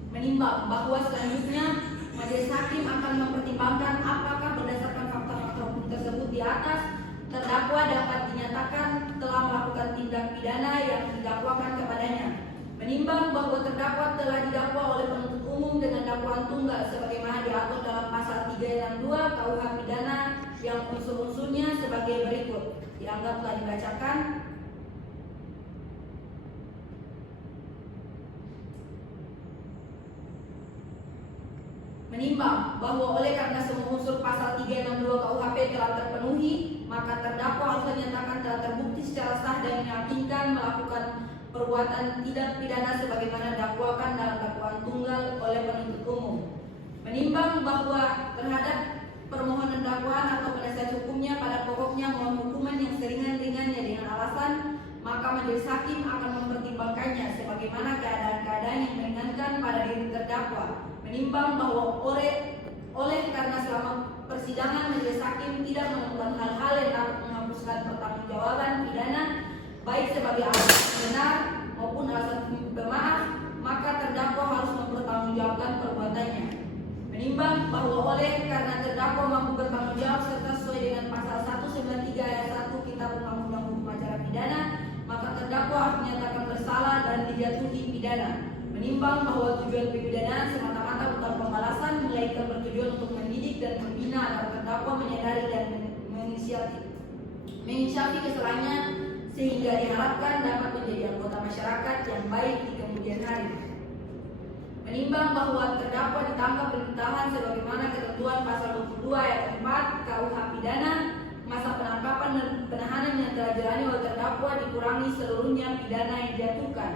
Menimbang bahwa selanjutnya majelis hakim akan mempertimbangkan apakah berdasarkan fakta-fakta hukum tersebut di atas terdakwa dapat dinyatakan telah melakukan tindak pidana yang didakwakan kepadanya. Menimbang bahwa terdakwa telah didakwa oleh penuntut umum dengan dakwaan tunggal sebagaimana diatur dalam pasal 362 KUH pidana yang unsur-unsurnya sebagai berikut dianggap telah dibacakan. Menimbang bahwa oleh karena semua unsur pasal 362 KUHP telah terpenuhi, maka terdakwa harus dinyatakan telah terbukti secara sah dan meyakinkan melakukan perbuatan tidak pidana sebagaimana dakwakan dalam dakwaan tunggal oleh penuntut umum. Menimbang bahwa terhadap permohonan dakwaan atau penasihat hukumnya pada pokoknya mohon hukuman yang seringan-ringannya dengan alasan, maka majelis hakim akan mempertimbangkannya sebagaimana keadaan-keadaan yang meringankan pada diri terdakwa. Menimbang bahwa oleh karena selama persidangan majelis hakim tidak menemukan hal-hal yang dapat menghapuskan pertanggungjawaban pidana baik sebagai alasan benar maupun alasan bermaaf, maka terdakwa harus mempertanggungjawabkan perbuatannya. Menimbang bahwa oleh karena terdakwa mampu bertanggung jawab serta sesuai dengan pasal 193 ayat 1 Kitab Undang-Undang Hukum Acara Pidana, maka terdakwa harus dinyatakan bersalah dan dijatuhi pidana. Menimbang bahwa tujuan pemidanaan semata-mata bukan pembalasan, melainkan bertujuan untuk mendidik dan membina agar terdakwa menyadari dan menginisiasi kesalahannya sehingga diharapkan dapat menjadi anggota masyarakat yang baik di kemudian hari. Menimbang bahwa terdakwa ditangkap dan ditahan sebagaimana ketentuan pasal 22 ayat 4 KUH pidana, masa penangkapan dan penahanan yang telah dijalani oleh terdakwa dikurangi seluruhnya pidana yang dijatuhkan.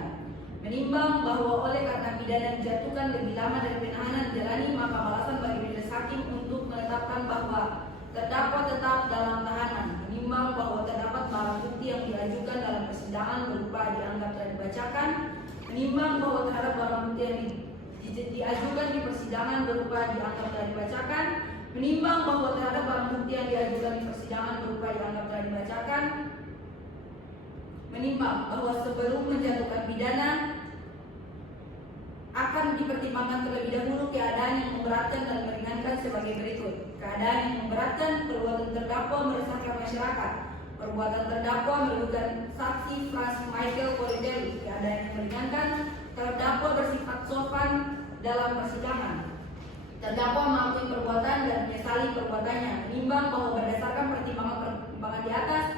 Menimbang bahwa oleh karena pidana dijatuhkan lebih lama dari penahanan dijalani, maka balasan bagi majelis hakim untuk menetapkan bahwa terdakwa tetap dalam tahanan. Menimbang bahwa terdapat barang bukti yang diajukan dalam persidangan berupa dianggap telah dibacakan. Menimbang bahwa terhadap barang bukti yang diajukan di persidangan berupa dianggap telah dibacakan. Menimbang bahwa terhadap barang bukti yang diajukan di persidangan berupa dianggap telah dibacakan. Menimbang bahwa sebelum menjatuhkan pidana akan dipertimbangkan terlebih dahulu keadaan yang memberatkan dan meringankan sebagai berikut. Keadaan yang memberatkan: perbuatan terdakwa meresahkan masyarakat. Perbuatan terdakwa merugikan saksi Frans Michael Corridelli. Keadaan yang meringankan: terdakwa bersifat sopan dalam persidangan. Terdakwa mengakui perbuatan dan menyesali perbuatannya. Menimbang bahwa berdasarkan pertimbangan di atas,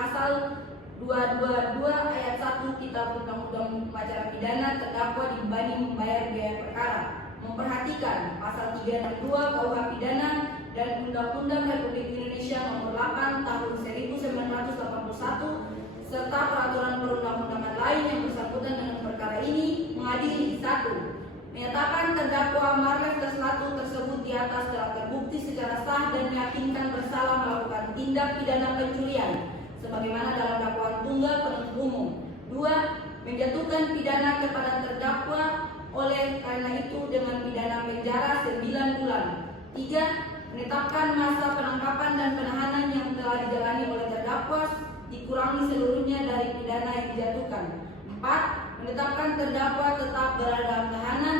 pasal 222 ayat 1 Kitab Undang-Undang Acara Pidana terdakwa dibebani membayar biaya perkara. Memperhatikan pasal 362 KUH Pidana dan Undang-Undang Republik Indonesia Nomor 8 Tahun 1981 serta peraturan perundang-undangan lain yang bersangkutan dengan perkara ini mengadili 1. Menyatakan terdakwa Marlef Daslatu tersebut di atas telah terbukti secara sah dan meyakinkan bersalah melakukan tindak pidana pencurian sebagaimana dalam dakwaan tunggal penuntut umum. 2. Menjatuhkan pidana kepada terdakwa oleh karena itu dengan pidana penjara 9 bulan. 3. Menetapkan masa penangkapan dan penahanan yang telah dijalani oleh terdakwa dikurangi seluruhnya dari pidana yang dijatuhkan. 4. Menetapkan terdakwa tetap berada dalam tahanan.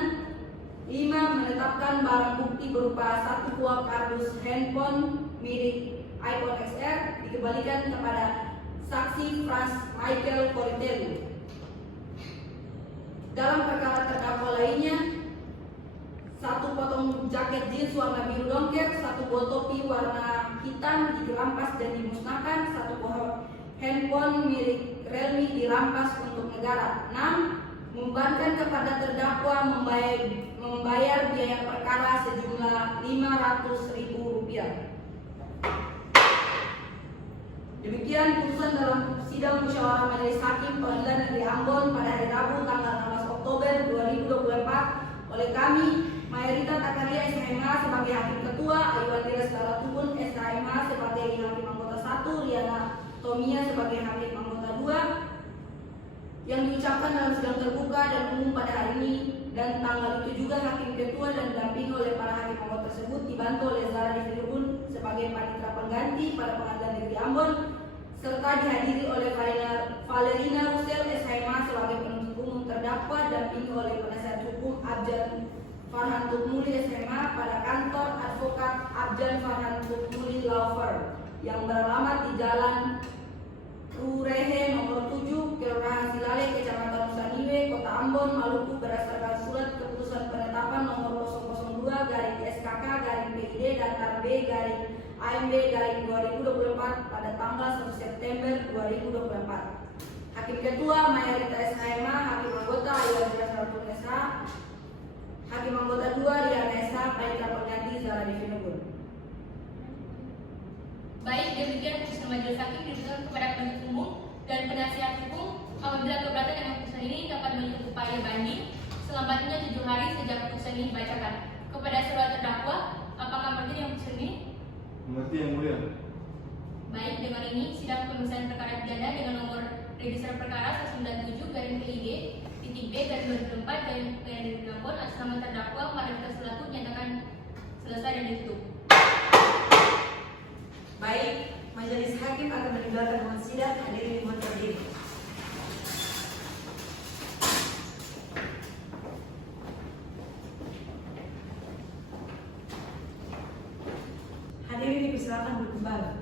5. Menetapkan barang bukti berupa 1 buah kardus handphone milik iPhone XR dikembalikan kepada saksi Frans Michael Politelu. Dalam perkara terdakwa lainnya, 1 potong jaket jeans warna biru dongker, 1 buah topi warna hitam dirampas dan dimusnahkan, 1 buah handphone milik Realme dirampas untuk negara. 6. Membebankan kepada terdakwa membayar biaya perkara sejumlah Rp500.000. Demikian putusan dalam sidang musyawarah majelis hakim Pengadilan Negeri Ambon pada hari Rabu tanggal 16 Oktober 2024 oleh kami Mayarita Takaria SHMH sebagai hakim ketua, Ayuandira Segala Tubun SHMH sebagai hakim anggota 1, Liana Tomia sebagai hakim anggota 2 yang diucapkan dalam sidang terbuka dan umum pada hari ini, dan tanggal itu juga hakim ketua dan didampingi oleh para hakim anggota tersebut dibantu oleh Zara Divirbun sebagai panitera pengganti pada Pengadilan Negeri Ambon serta dihadiri oleh Valerina Rusel SHMH sebagai penuntut umum terdakwa dampingi oleh penasihat hukum Abjan Farhan Tukmuli SHMH pada kantor advokat Abjan Farhan Tukmuli Law Firm yang beralamat di Jalan Rurehe nomor 7, Kelurahan Silale, Kecamatan Nusaniwe, Kota Ambon, Maluku berdasarkan surat keputusan penetapan nomor 002/SKK/PID Datar B/AMB/2024 pada tanggal 1 September 2024. Hakim Ketua Mayarita SHMH, Hakim Anggota Ayuandira Segala SH, Hakim Anggota 2 Liana SH, Panitera Pengganti Zara Divirbun. Baik, demikian putusan majelis hakim diberikan kepada penuntut umum dan penasihat hukum. Apabila keberatan dengan putusan ini dapat mengajukan upaya banding selambatnya 7 hari sejak putusan ini dibacakan. Kepada saudara terdakwa, apakah mengerti yang putusan ini? Mengerti yang mulia. Baik, dengan ini sidang pemeriksaan perkara pidana dengan nomor register perkara 197-PID-B/2024 Ambon atas nama terdakwa Marlef Daslatu dinyatakan selesai dan ditutup. Baik, majelis hakim akan meninggalkan ruang sidang. Hadirin dimohon berdiri. Hadirin dipersilakan duduk kembali.